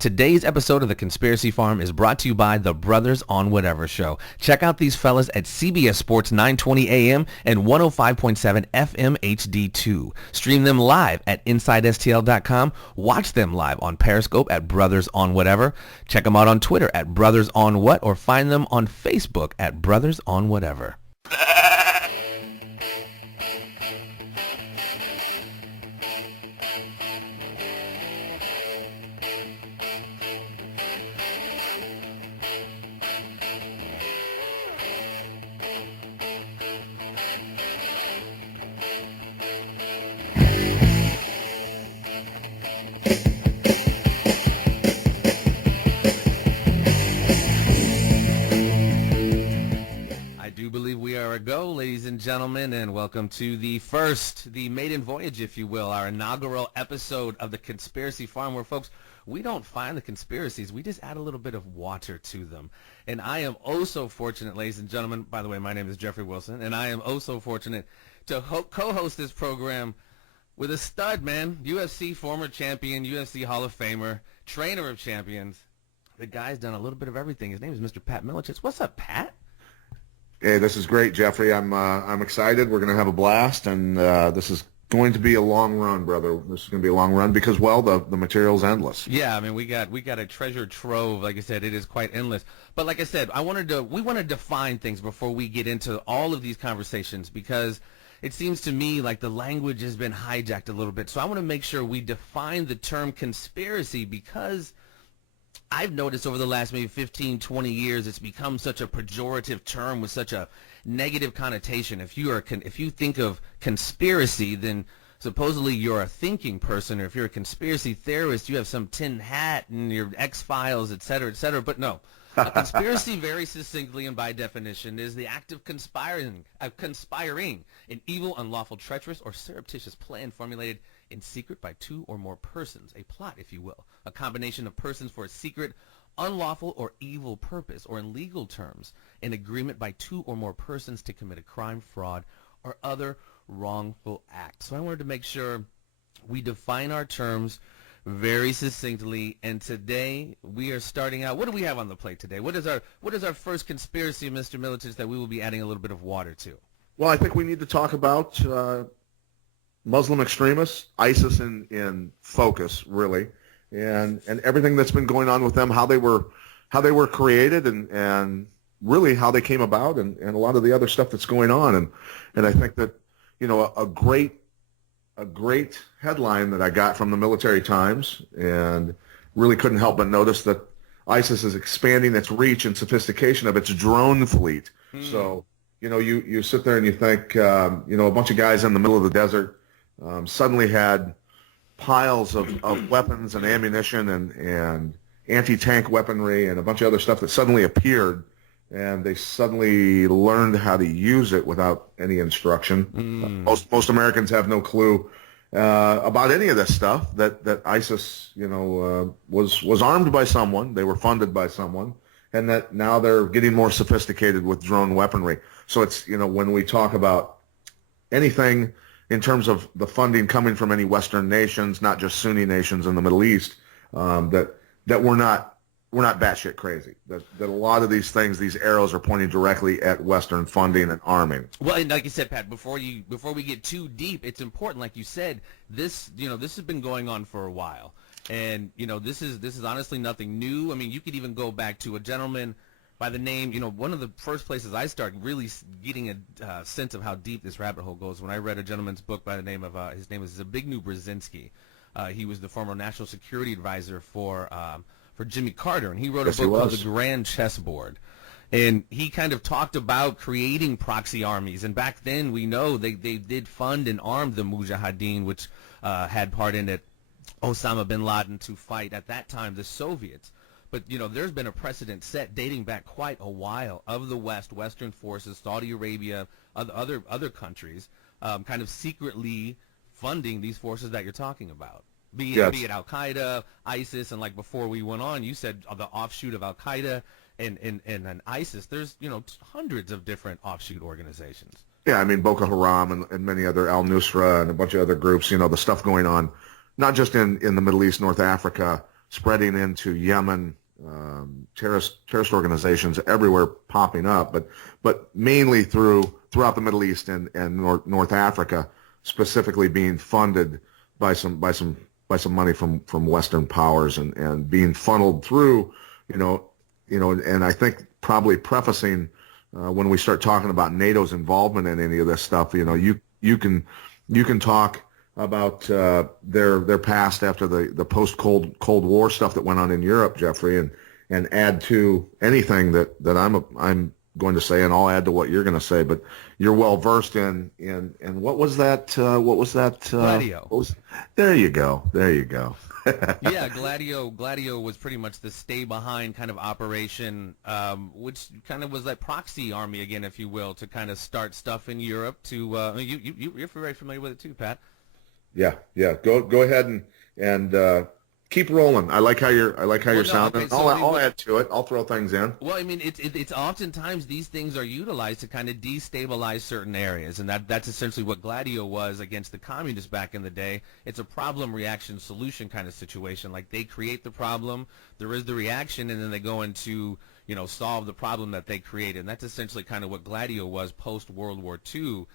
Today's episode of The Conspiracy Farm is brought to you by the Brothers on Whatever show. Check out these fellas at CBS Sports 920 AM and 105.7 FM HD2. Stream them live at InsideSTL.com. Watch them live on Periscope at Brothers on Whatever. Check them out on Twitter at Brothers on What, or find them on Facebook at Brothers on Whatever. Ladies and gentlemen, and welcome to the maiden voyage, if you will, our inaugural episode of the Conspiracy Farm, where, folks, we don't find the conspiracies, we just add a little bit of water to them. And I am oh so fortunate, ladies and gentlemen, by the way, my name is Jeffrey Wilson, and I am oh so fortunate to co-host this program with a stud, man, UFC former champion, UFC Hall of Famer, trainer of champions. The guy's done a little bit of everything. His name is Mr. Pat Miletich. What's up, Pat? Hey, this is great, Jeffrey. I'm excited. We're going to have a blast, and this is going to be a long run, brother. This is going to be a long run because, well, the material's endless. Yeah, I mean, we got a treasure trove. Like I said, it is quite endless. But like I said, we want to define things before we get into all of these conversations, because it seems to me like the language has been hijacked a little bit. So I want to make sure we define the term conspiracy, because I've noticed over the last maybe 15, 20 years, it's become such a pejorative term with such a negative connotation. If you think of conspiracy, then supposedly you're a thinking person, or if you're a conspiracy theorist, you have some tin hat and your X-Files, et cetera, et cetera. But no, a conspiracy, very succinctly and by definition, is the act of conspiring, an evil, unlawful, treacherous, or surreptitious plan formulated in secret by two or more persons, a plot, if you will, a combination of persons for a secret, unlawful, or evil purpose, or in legal terms, an agreement by two or more persons to commit a crime, fraud, or other wrongful act. So I wanted to make sure we define our terms very succinctly, and today we are starting out. What do we have on the plate today? What is our first conspiracy, Mr. Miletich, that we will be adding a little bit of water to? Well, I think we need to talk about Muslim extremists, ISIS in focus, really, and everything that's been going on with them, how they were created, and really how they came about, and a lot of the other stuff that's going on. And I think that, you know, a great headline that I got from the Military Times, and really couldn't help but notice that ISIS is expanding its reach and sophistication of its drone fleet. So, you know, you sit there and you think, you know, a bunch of guys in the middle of the desert suddenly had piles of weapons and ammunition and anti-tank weaponry and a bunch of other stuff that suddenly appeared, and they suddenly learned how to use it without any instruction. Most Americans have no clue about any of this stuff. That ISIS, you know, was armed by someone, they were funded by someone, and that now they're getting more sophisticated with drone weaponry. So it's, you know, when we talk about anything in terms of the funding coming from any Western nations, not just Sunni nations in the Middle East, that we're not batshit crazy. That a lot of these things, these arrows are pointing directly at Western funding and arming. Well, and like you said, Pat, before we get too deep, it's important, like you said, this has been going on for a while, and you know, this is honestly nothing new. I mean, you could even go back to a gentleman by the name, you know, one of the first places I started really getting a sense of how deep this rabbit hole goes when I read a gentleman's book by the name of, his name was Zbigniew Brzezinski. He was the former national security advisor for Jimmy Carter, and he wrote a book called The Grand Chessboard. And he kind of talked about creating proxy armies. And back then, we know they did fund and arm the Mujahideen, which had part in it Osama bin Laden to fight, at that time, the Soviets. But, you know, there's been a precedent set dating back quite a while of the Western forces, Saudi Arabia, other countries, kind of secretly funding these forces that you're talking about. Be it Al-Qaeda, ISIS, and like before we went on, you said the offshoot of Al-Qaeda and ISIS. There's, you know, hundreds of different offshoot organizations. Yeah, I mean, Boko Haram and many other, Al-Nusra and a bunch of other groups, you know, the stuff going on, not just in the Middle East, North Africa, spreading into Yemen, terrorist organizations everywhere popping up, but mainly throughout the Middle East and North Africa, specifically being funded by some money from Western powers and being funneled through, and I think probably prefacing when we start talking about NATO's involvement in any of this stuff, you can talk about their past after the post Cold War stuff that went on in Europe, Jeffrey, and add to anything that I'm going to say, and I'll add to what you're going to say. But you're well versed in what was that? Gladio. There you go. Yeah, Gladio was pretty much the stay behind kind of operation, which kind of was that proxy army again, if you will, to kind of start stuff in Europe. You're very familiar with it too, Pat. Yeah. Go ahead and keep rolling. I like how you're sounding. Okay, so I'll add to it. I'll throw things in. Well, I mean, it's oftentimes these things are utilized to kind of destabilize certain areas, and that's essentially what Gladio was against the communists back in the day. It's a problem, reaction, solution kind of situation. Like they create the problem, there is the reaction, and then they go into solve the problem that they created. And that's essentially kind of what Gladio was post World War II.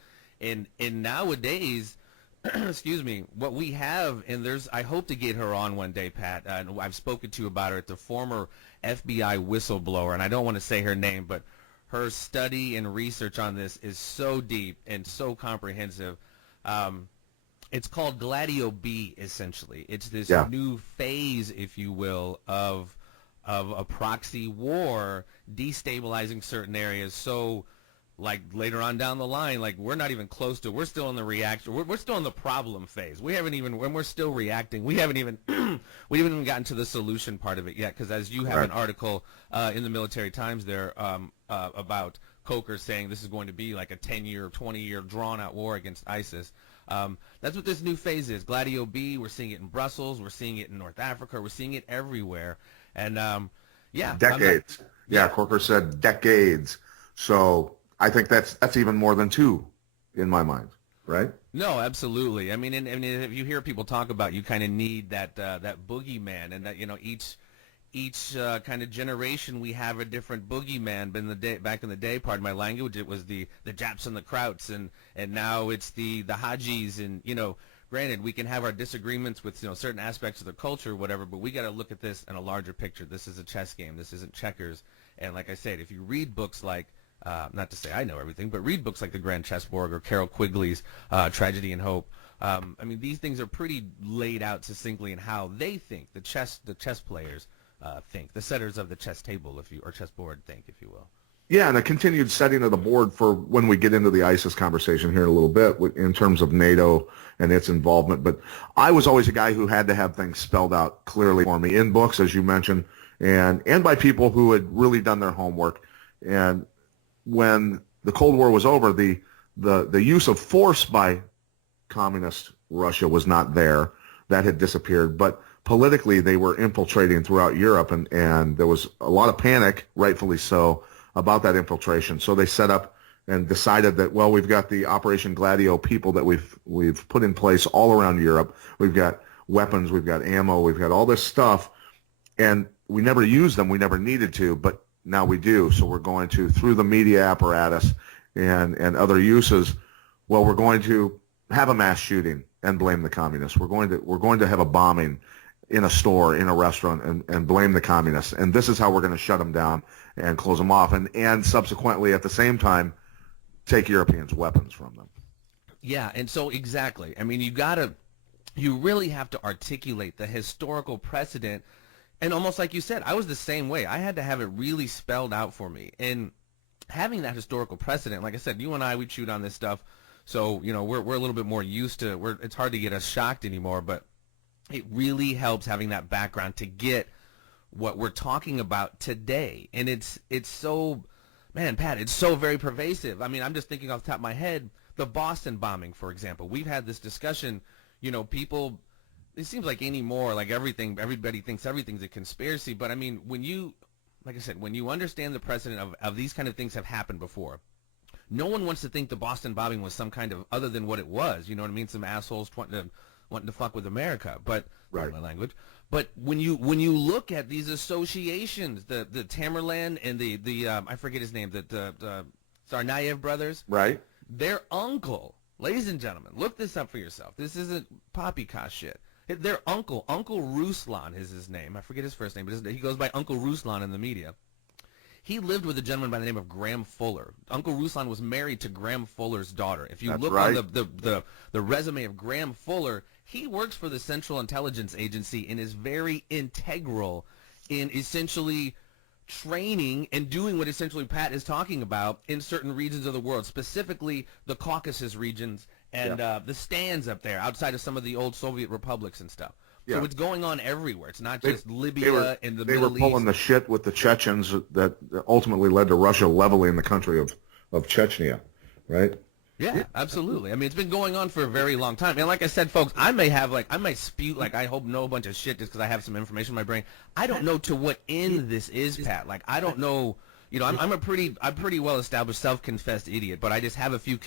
And nowadays, excuse me, what we have, and I hope to get her on one day, Pat, and I've spoken to you about her. It's a former FBI whistleblower, and I don't want to say her name, but her study and research on this is so deep and so comprehensive. It's called Gladio B, essentially. It's this new phase, if you will, of a proxy war destabilizing certain areas. So like later on down the line, like we're not even close to, we're still in the reaction, we're still in the problem phase. We haven't even, when we're still reacting, we haven't even gotten to the solution part of it yet. Because as you have an article in the Military Times there about Coker saying this is going to be like a 10-year, 20-year drawn-out war against ISIS. That's what this new phase is. Gladio B, we're seeing it in Brussels, we're seeing it in North Africa, we're seeing it everywhere. And decades. Coker said decades. So I think that's even more than two in my mind, right? No, absolutely. I mean, and if you hear people talk about, you kind of need that boogeyman, and that each kind of generation we have a different boogeyman. But back in the day, pardon my language, it was the Japs and the Krauts, and now it's the Hajis, and granted, we can have our disagreements with certain aspects of the culture or whatever, but we got to look at this in a larger picture. This is a chess game. This isn't checkers. And like I said, if you read books like not to say I know everything, but read books like The Grand Chessboard or Carol Quigley's Tragedy and Hope. I mean, these things are pretty laid out succinctly in how they think, the chess players think, the setters of the chess table, or chessboard think, if you will. Yeah, and a continued setting of the board for when we get into the ISIS conversation here in a little bit in terms of NATO and its involvement. But I was always a guy who had to have things spelled out clearly for me in books, as you mentioned, and by people who had really done their homework. And when the Cold War was over, the use of force by communist Russia was not there. That had disappeared. But politically, they were infiltrating throughout Europe, and there was a lot of panic, rightfully so, about that infiltration. So they set up and decided that, well, we've got the Operation Gladio people that we've put in place all around Europe. We've got weapons, we've got ammo, we've got all this stuff, and we never used them. We never needed to, but now we do. So we're going to, through the media apparatus and other uses, well, we're going to have a mass shooting and blame the communists. We're going to have a bombing in a store, in a restaurant, and blame the communists. And this is how we're going to shut them down and close them off. And subsequently, at the same time, take Europeans' weapons from them. Yeah, and so exactly. I mean, you really have to articulate the historical precedent. And almost like you said, I was the same way. I had to have it really spelled out for me. And having that historical precedent, like I said, you and I, we chewed on this stuff. So, we're a little bit more used to, it's hard to get us shocked anymore, but it really helps having that background to get what we're talking about today. And it's so, man, Pat, it's so very pervasive. I mean, I'm just thinking off the top of my head, the Boston bombing, for example. We've had this discussion, people, it seems like anymore, like everybody thinks everything's a conspiracy. But I mean, when you understand the precedent of these kind of things have happened before, no one wants to think the Boston bombing was some kind of, other than what it was, you know what I mean? Some assholes wanting to fuck with America, but right. My language. But when you look at these associations, the Tamerlan and the I forget his name, the Tsarnaev brothers, Right. their uncle, ladies and gentlemen, look this up for yourself. This isn't poppycock shit. Their uncle Ruslan is his name. I forget his first name, but he goes by Uncle Ruslan in the media. He lived with a gentleman by the name of Graham Fuller. Uncle Ruslan was married to Graham Fuller's daughter. If you That's look right. on the resume of Graham Fuller, he works for the Central Intelligence Agency and is very integral in essentially training and doing what essentially Pat is talking about in certain regions of the world, specifically the Caucasus regions and the stands up there outside of some of the old Soviet republics and stuff. So it's going on everywhere. It's not just Libya and the Middle East. They were pulling the shit with the Chechens that ultimately led to Russia leveling the country of Chechnya, right? Yeah, absolutely. I mean, it's been going on for a very long time. And like I said, folks, I might spew, I hope know a bunch of shit just because I have some information in my brain. I don't know to what end this is, Pat. Like, I don't know. You know, I'm pretty well established, self-confessed idiot, but I just have a few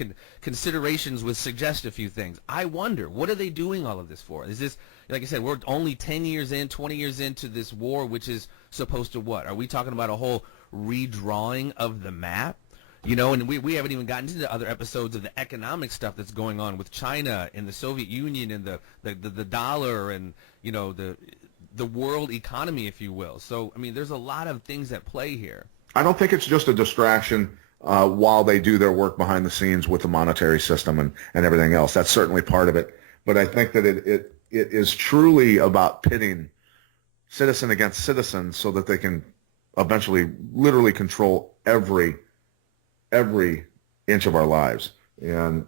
considerations which suggest a few things. I wonder, what are they doing all of this for? Is this, like I said, we're only 10 years in, 20 years into this war, which is supposed to what? Are we talking about a whole redrawing of the map? You know, and we haven't even gotten into the other episodes of the economic stuff that's going on with China and the Soviet Union and the dollar and, you know, the world economy, if you will. So, I mean, there's a lot of things at play here. I don't think it's just a distraction while they do their work behind the scenes with the monetary system and everything else. That's certainly part of it. But I think that it is truly about pitting citizen against citizen so that they can eventually literally control every inch of our lives. And,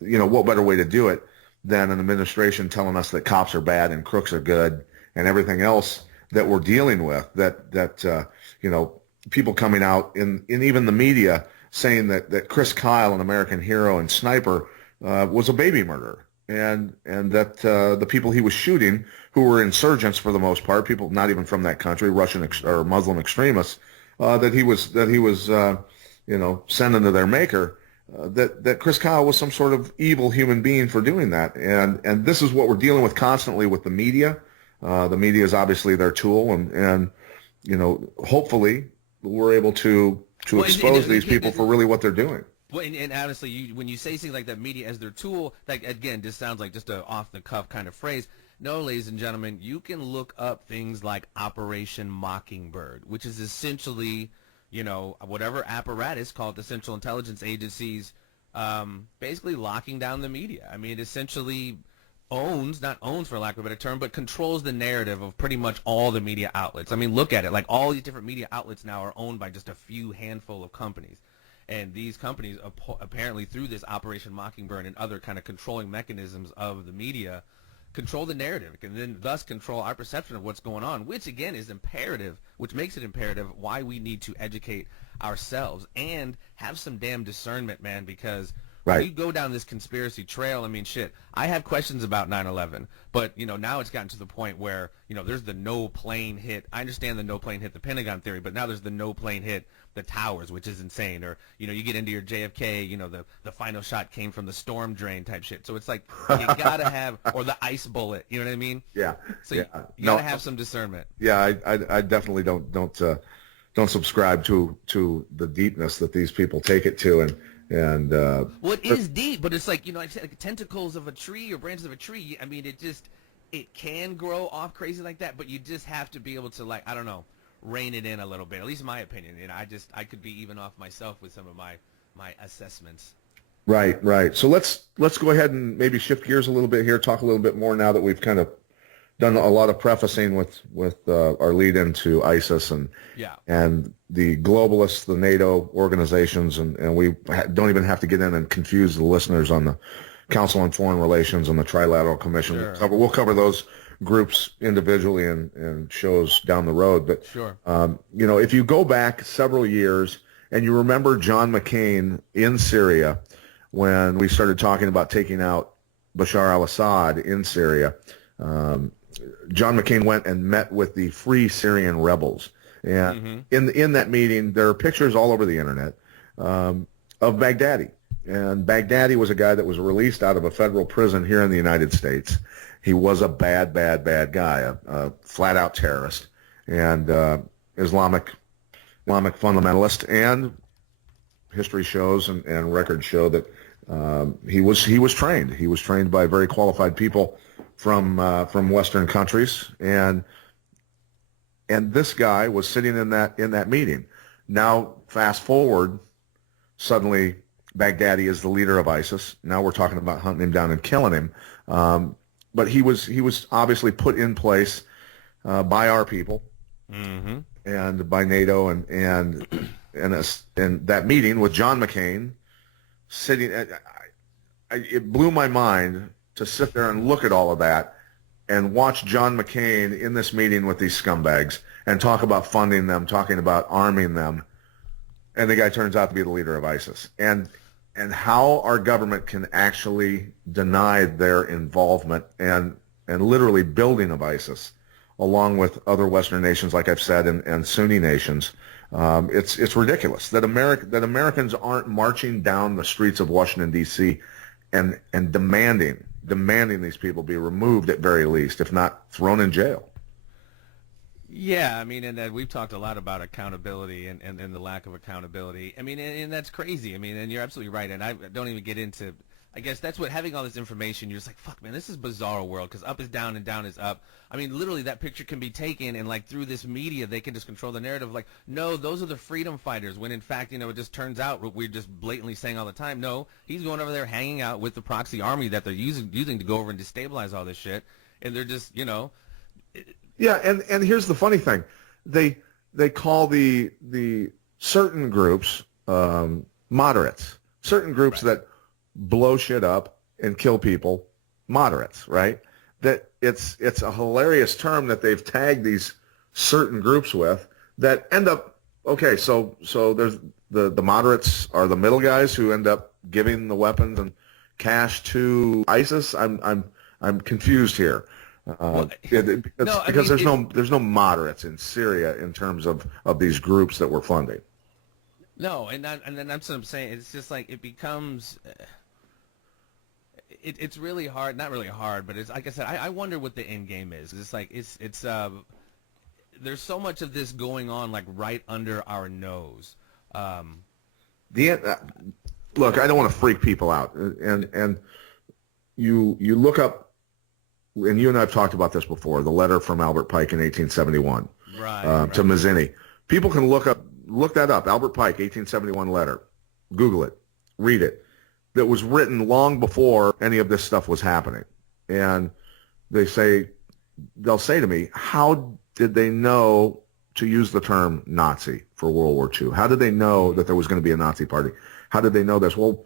you know, what better way to do it than an administration telling us that cops are bad and crooks are good and everything else that we're dealing with, that you know, people coming out in even the media saying that Chris Kyle, an American hero and sniper, was a baby murderer, and that the people he was shooting, who were insurgents for the most part, people not even from that country, Russian or Muslim extremists, that he was you know, sending to their maker, that Chris Kyle was some sort of evil human being for doing that, and this is what we're dealing with constantly with the media. The media is obviously their tool, and you know, hopefully we're able to expose these people for really what they're doing. Well, and honestly, when you say things like that, media as their tool, like, again, just sounds like just a off-the-cuff kind of phrase. No, ladies and gentlemen, you can look up things like Operation Mockingbird, which is essentially, you know, whatever apparatus called the Central Intelligence Agencies, basically locking down the media. I mean, it essentially not owns for lack of a better term, but controls the narrative of pretty much all the media outlets. I mean, look at it. Like, all these different media outlets now are owned by just a few handful of companies. And these companies, apparently through this Operation Mockingbird and other kind of controlling mechanisms of the media, control the narrative and then thus control our perception of what's going on, which, again, is imperative, which makes it imperative why we need to educate ourselves and have some damn discernment, man, because when you go down this conspiracy trail, I mean, shit, I have questions about 9/11, but, you know, now it's gotten to the point where, you know, there's the no plane hit. I understand the no plane hit the Pentagon theory, but now there's the no plane hit the towers, which is insane. Or, you know, you get into your JFK, you know, the final shot came from the storm drain type shit. So it's like, you gotta have, or the ice bullet, you know what I mean? Yeah. So you gotta have some discernment. Yeah, I definitely don't subscribe to the deepness that these people take it to, and well, it is deep, but it's like, you know, like tentacles of a tree or branches of a tree. I mean, it can grow off crazy like that, but you just have to be able to, like, I don't know, rein it in a little bit. At least in my opinion. You know, I could be even off myself with some of my assessments. Right. So let's go ahead and maybe shift gears a little bit here. Talk a little bit more now that we've kind of done a lot of prefacing with our lead into ISIS and the globalists, the NATO organizations, and we don't even have to get in and confuse the listeners on the Council on Foreign Relations and the Trilateral Commission. Sure. We'll cover those groups individually and shows down the road. But you know, if you go back several years and you remember John McCain in Syria when we started talking about taking out Bashar al-Assad in Syria. John McCain went and met with the Free Syrian Rebels, and in that meeting, there are pictures all over the internet of Baghdaddy, And Baghdaddy was a guy that was released out of a federal prison here in the United States. He was a bad, bad, bad guy, a flat-out terrorist, and Islamic fundamentalist. And history shows and records show that he was trained. He was trained by very qualified people from Western countries, and this guy was sitting in that meeting. Now, fast forward, suddenly Baghdaddy is the leader of ISIS. Now we're talking about hunting him down and killing him. But he was obviously put in place by our people and by NATO and that meeting with John McCain sitting. It blew my mind to sit there and look at all of that and watch John McCain in this meeting with these scumbags and talk about funding them, talking about arming them, and the guy turns out to be the leader of ISIS. And how our government can actually deny their involvement and literally building of ISIS, along with other Western nations, like I've said, and Sunni nations. It's ridiculous that Americans aren't marching down the streets of Washington, D.C. and demanding these people be removed at very least, if not thrown in jail. Yeah, I mean, and we've talked a lot about accountability and the lack of accountability. I mean, and that's crazy. I mean, and you're absolutely right. And I don't even get into, I guess that's what, having all this information, you're just like, fuck, man, this is bizarre world, because up is down and down is up. I mean, literally that picture can be taken and, like, through this media, they can just control the narrative. Like, no, those are the freedom fighters, when in fact, it just turns out we're just blatantly saying all the time, no, he's going over there hanging out with the proxy army that they're using to go over and destabilize all this shit. And they're just, Yeah, and here's the funny thing. They call the certain groups moderates. Certain groups that blow shit up and kill people, moderates, right? That it's a hilarious term that they've tagged these certain groups with that end up, okay, so there's the moderates are the middle guys who end up giving the weapons and cash to ISIS. I'm confused here. Because there's no moderates in Syria in terms of these groups that we're funding. No, and then that's what I'm saying. It's just like it becomes. It's really hard, not really hard, but it's like I said. I wonder what the end game is. It's like it's there's so much of this going on, like right under our nose. Look, I don't want to freak people out, and you look up. And you and I have talked about this before, the letter from Albert Pike in 1871 to Mazzini. People can look that up, Albert Pike, 1871 letter. Google it. Read it. That was written long before any of this stuff was happening. And they'll say to me, how did they know to use the term Nazi for World War II? How did they know that there was going to be a Nazi party? How did they know this? Well,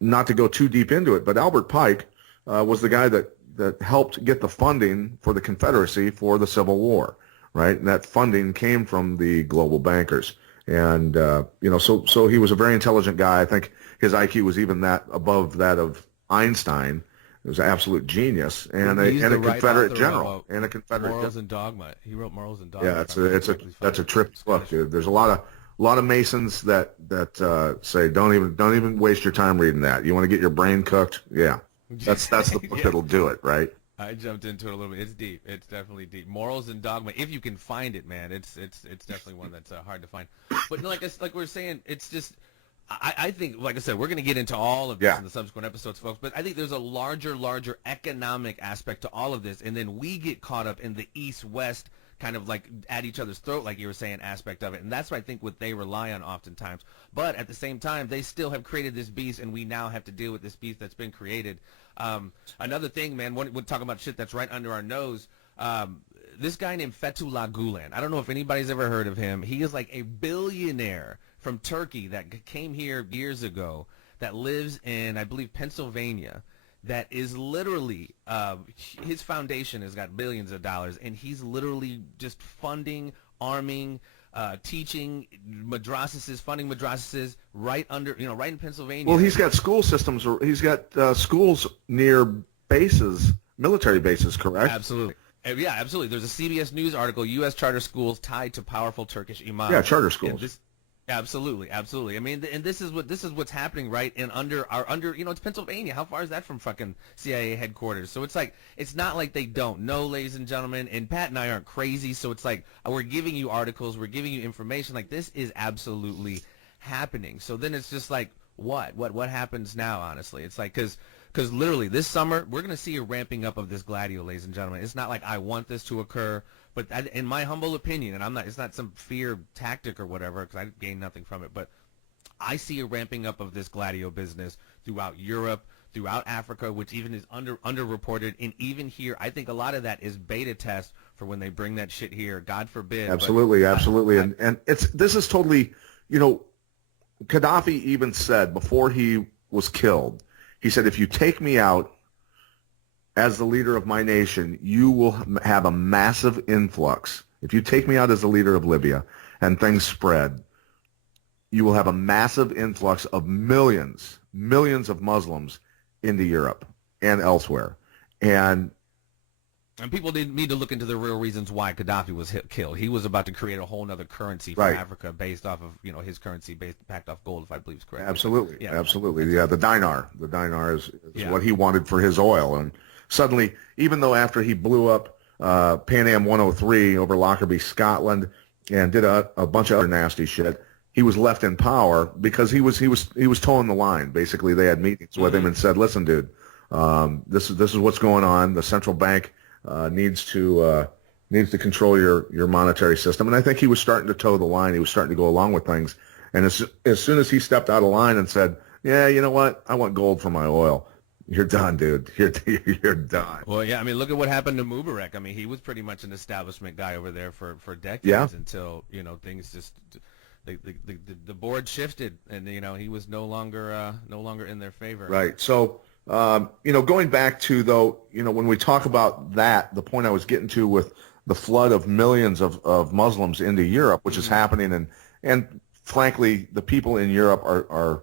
not to go too deep into it, but Albert Pike was the guy that helped get the funding for the Confederacy for the Civil War, right? And that funding came from the global bankers. And, so he was a very intelligent guy. I think his IQ was even above that of Einstein. He was an absolute genius and a Confederate general and a Confederate Morals and Dogma. He wrote Morals and Dogma. Yeah, that's a trip book, dude. There's a lot of Masons that say don't even waste your time reading that. You want to get your brain cooked? Yeah. That's the book that'll do it, right? I jumped into it a little bit. It's deep. It's definitely deep. Morals and Dogma. If you can find it, man, it's definitely one that's hard to find. But like we were saying, it's just I think, like I said, we're going to get into all of this in the subsequent episodes, folks. But I think there's a larger economic aspect to all of this, and then we get caught up in the East-West kind of like at each other's throat, like you were saying, aspect of it. And that's what I think what they rely on oftentimes. But at the same time, they still have created this beast, and we now have to deal with this beast that's been created. Another thing, man, we're talking about shit that's right under our nose. This guy named Fethullah Gulen, I don't know if anybody's ever heard of him. He is like a billionaire from Turkey that came here years ago that lives in, I believe, Pennsylvania. That is literally, his foundation has got billions of dollars, and he's literally just funding, arming, teaching madrasas, funding madrasas right under, right in Pennsylvania. Well, he's got school systems. He's got schools near bases, military bases, correct? Absolutely. Yeah, absolutely. There's a CBS News article, U.S. charter schools tied to powerful Turkish imams. Yeah, charter schools. Absolutely, absolutely. I mean, and this is what's happening, right? And under it's Pennsylvania. How far is that from fucking CIA headquarters? So it's like it's not like they don't know, ladies and gentlemen. And Pat and I aren't crazy, so it's like we're giving you articles, we're giving you information. Like this is absolutely happening. So then it's just like what happens now? Honestly, it's like because literally this summer we're gonna see a ramping up of this Gladio, ladies and gentlemen. It's not like I want this to occur. But in my humble opinion, and it's not some fear tactic or whatever, because I gain nothing from it, but I see a ramping up of this Gladio business throughout Europe, throughout Africa, which even is underreported, and even here, I think a lot of that is beta test for when they bring that shit here. God forbid. Absolutely, absolutely, and this is totally, Gaddafi even said before he was killed, he said, if you take me out as the leader of my nation, you will have a massive influx. If you take me out as the leader of Libya and things spread, you will have a massive influx of millions of Muslims into Europe and elsewhere. And people need to look into the real reasons why Gaddafi was killed. He was about to create a whole other currency for Africa based off of his currency backed off gold, if I believe is correct. Absolutely, absolutely. Yeah, the dinar. The dinar is what he wanted for his oil. And suddenly, even though after he blew up Pan Am 103 over Lockerbie, Scotland, and did a bunch of other nasty shit, he was left in power because he was towing the line. Basically, they had meetings with him and said, "Listen, dude, this is what's going on. The central bank needs to control your monetary system." And I think he was starting to toe the line. He was starting to go along with things. And as soon as he stepped out of line and said, "Yeah, you know what? I want gold for my oil," you're done, dude. You're done. Well, yeah. I mean, look at what happened to Mubarak. I mean, he was pretty much an establishment guy over there for decades until things just the board shifted and he was no longer in their favor. Right. So going back to though when we talk about that, the point I was getting to with the flood of millions of Muslims into Europe, which is happening, and frankly, the people in Europe are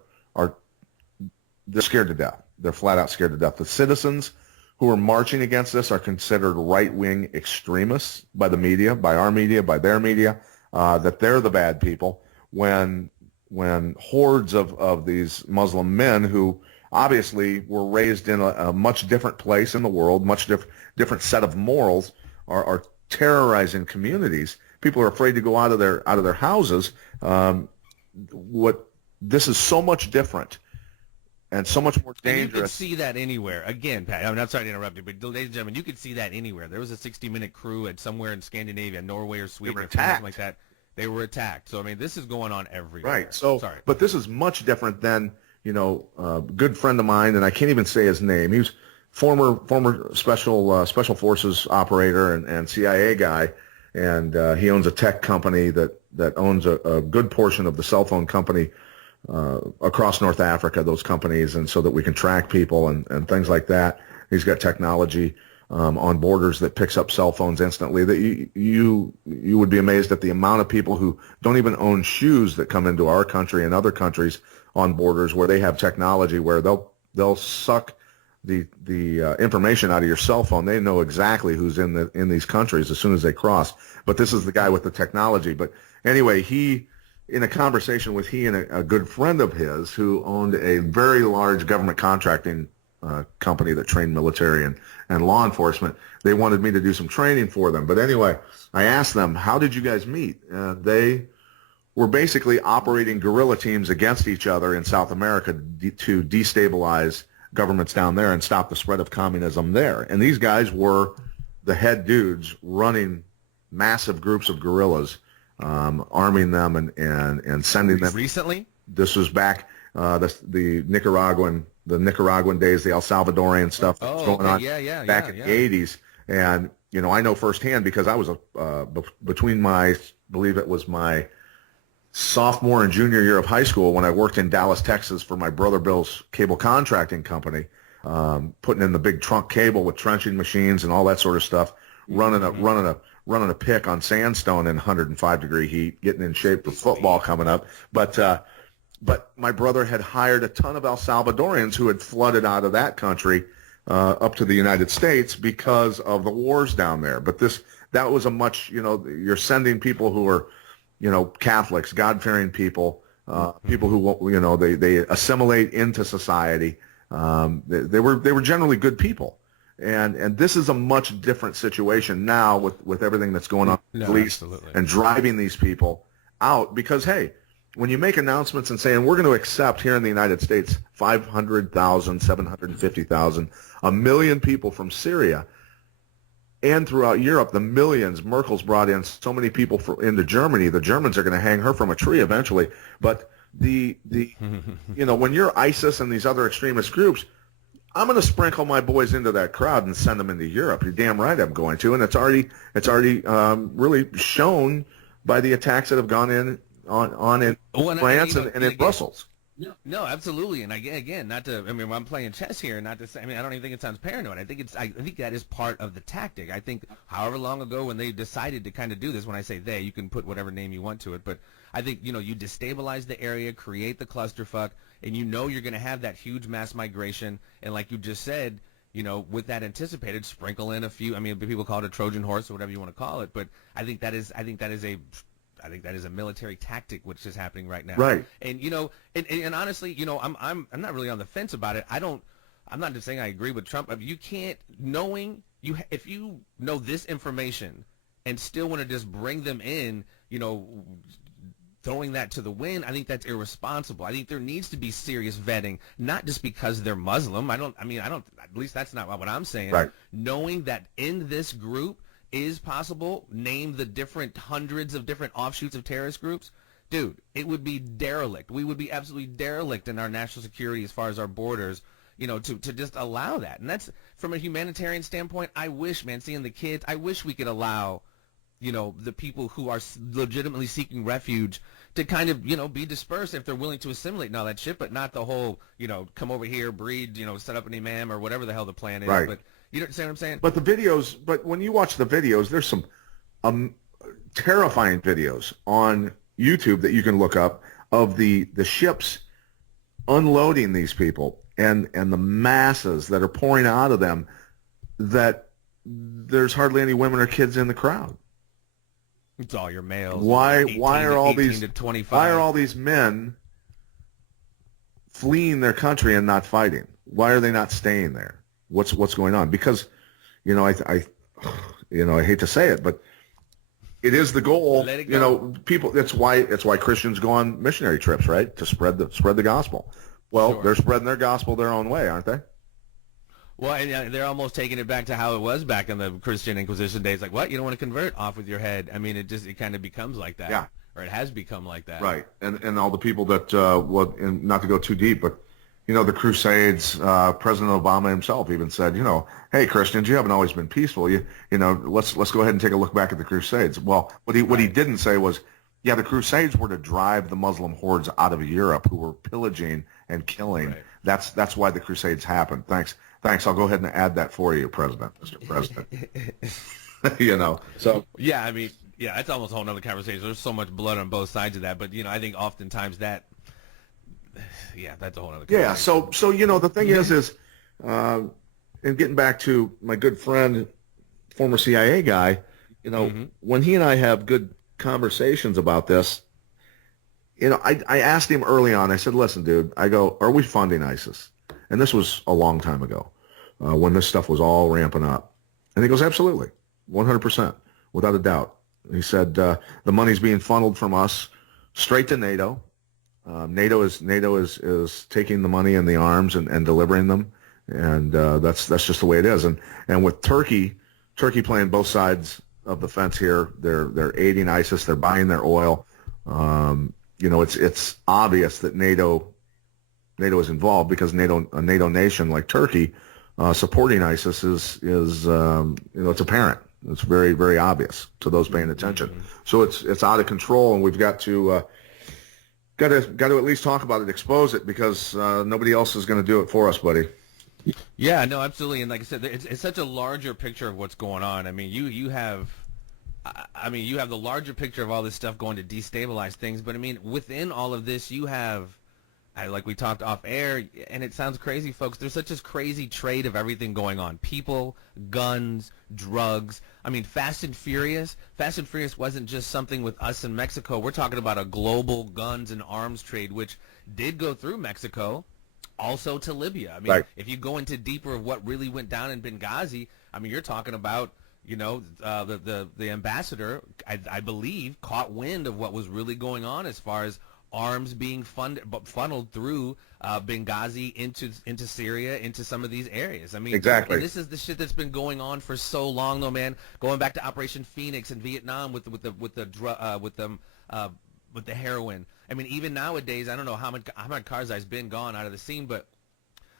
they're scared to death. They're flat out scared to death. The citizens who are marching against this are considered right-wing extremists by the media, by our media, by their media, that they're the bad people, when hordes of these Muslim men who obviously were raised in a much different place in the world, much different set of morals, are terrorizing communities. People are afraid to go out of their houses. This is so much different and so much more dangerous. And you could see that anywhere. Again, Pat, I'm not sorry to interrupt you, but ladies and gentlemen, you could see that anywhere. There was a 60-minute crew at somewhere in Scandinavia, Norway or Sweden, or something like that. They were attacked. So, I mean, this is going on everywhere. Right. So, but this is much different than, a good friend of mine, and I can't even say his name. He was former special forces operator and CIA guy, and he owns a tech company that owns a good portion of the cell phone company across North Africa, those companies, and so that we can track people and things like that. He's got technology on borders that picks up cell phones instantly. That you would be amazed at the amount of people who don't even own shoes that come into our country and other countries on borders where they have technology where they'll suck the information out of your cell phone. They know exactly who's in these countries as soon as they cross. But this is the guy with the technology. But anyway, in a conversation with he and a good friend of his who owned a very large government contracting company that trained military and law enforcement, they wanted me to do some training for them. But anyway, I asked them, how did you guys meet? They were basically operating guerrilla teams against each other in South America to destabilize governments down there and stop the spread of communism there. And these guys were the head dudes running massive groups of guerrillas, arming them and sending them. Recently? This was back the Nicaraguan days, the El Salvadorian stuff that was going on back in the 80s. And, I know firsthand because I was between I believe it was my sophomore and junior year of high school when I worked in Dallas, Texas for my brother Bill's cable contracting company, putting in the big trunk cable with trenching machines and all that sort of stuff, running a pick on sandstone in 105-degree heat, getting in shape for football coming up. But my brother had hired a ton of El Salvadorians who had flooded out of that country up to the United States because of the wars down there. But that was a much, you're sending people who are Catholics, God-fearing people, people who, they assimilate into society. They were generally good people. And this is a much different situation now with everything that's going on in the Middle East and driving these people out. Because, hey, when you make announcements and saying we're going to accept here in the United States 500,000, 750,000, 1 million people from Syria, and throughout Europe, the millions, Merkel's brought in so many people into Germany, the Germans are going to hang her from a tree eventually. But when you're ISIS and these other extremist groups, I'm going to sprinkle my boys into that crowd and send them into Europe. You're damn right I'm going to. And it's already really shown by the attacks that have gone in France and in Brussels. No, absolutely. And again, I'm playing chess here, not to say, I don't even think it sounds paranoid. I think that is part of the tactic. I think however long ago when they decided to kind of do this, when I say they, you can put whatever name you want to it, but I think, you destabilize the area, create the clusterfuck, and you're going to have that huge mass migration. And like you just said, with that anticipated, sprinkle in a few, people call it a Trojan horse or whatever you want to call it, but I think that is a military tactic which is happening right now. Right. And and honestly, I'm not really on the fence about it. I'm not just saying I agree with Trump. You can't if you know this information and still want to just bring them in, throwing that to the wind, I think that's irresponsible. I think there needs to be serious vetting, not just because they're Muslim. At least that's not what I'm saying. Right. Knowing that in this group is possible, name the different hundreds of different offshoots of terrorist groups, dude, it would be derelict. We would be absolutely derelict in our national security as far as our borders, to just allow that. And that's, from a humanitarian standpoint, I wish, man, seeing the kids, I wish we could allow, the people who are legitimately seeking refuge to kind of, be dispersed if they're willing to assimilate and all that shit, but not the whole, come over here, breed, set up an imam or whatever the hell the plan is. Right. But you understand what I'm saying? But when you watch the videos, there's some terrifying videos on YouTube that you can look up of the ships unloading these people and the masses that are pouring out of them, that there's hardly any women or kids in the crowd. It's all your males. Why are all these men fleeing their country and not fighting? Why are they not staying there? What's going on? Because, I hate to say it, but it is the goal. Let it go. People. That's why Christians go on missionary trips, right? To spread the gospel. Well, Sure. They're spreading their gospel their own way, aren't they? Well, and they're almost taking it back to how it was back in the Christian Inquisition days. Like, what? You don't want to convert? Off with your head. It kind of becomes like that. Yeah. Or it has become like that. Right. And all the people that, and not to go too deep, but, the Crusades, President Obama himself even said, hey, Christians, you haven't always been peaceful. Let's go ahead and take a look back at the Crusades. Well, what he didn't say was, yeah, the Crusades were to drive the Muslim hordes out of Europe who were pillaging and killing. Right. That's why the Crusades happened. Thanks. I'll go ahead and add that for you, Mr. President. So. Yeah, that's almost a whole nother conversation. There's so much blood on both sides of that. But, I think oftentimes that's a whole other conversation. Yeah, so the thing is, and getting back to my good friend, former CIA guy, when he and I have good conversations about this, I asked him early on, I said, listen, dude, I go, are we funding ISIS? And this was a long time ago when this stuff was all ramping up. And he goes, absolutely, 100%, without a doubt. He said, the money's being funneled from us straight to NATO. NATO is taking the money and the arms and delivering them. And that's just the way it is. And with Turkey playing both sides of the fence here, they're aiding ISIS, they're buying their oil. It's obvious that NATO is involved because a NATO nation like Turkey supporting ISIS is it's apparent. It's very, very obvious to those paying attention. Mm-hmm. So it's out of control, and we've got to at least talk about it, expose it, because nobody else is going to do it for us, buddy. Yeah, no, absolutely. And like I said, it's such a larger picture of what's going on. You have the larger picture of all this stuff going to destabilize things, but within all of this, you have like we talked off air, and it sounds crazy, folks. There's such a crazy trade of everything going on. People, guns, drugs. I mean, Fast and Furious. Fast and Furious wasn't just something with us in Mexico. We're talking about a global guns and arms trade, which did go through Mexico, also to Libya. I mean, Right. if you go into deeper of what really went down in Benghazi, I mean, you're talking about, the ambassador, I believe, caught wind of what was really going on as far as arms being funneled through Benghazi into Syria, into some of these areas. I mean, Exactly. and this is the shit that's been going on for so long, though, man. Going back to Operation Phoenix in Vietnam with the heroin. I mean, even nowadays, I don't know how Hamid Karzai's been gone out of the scene, but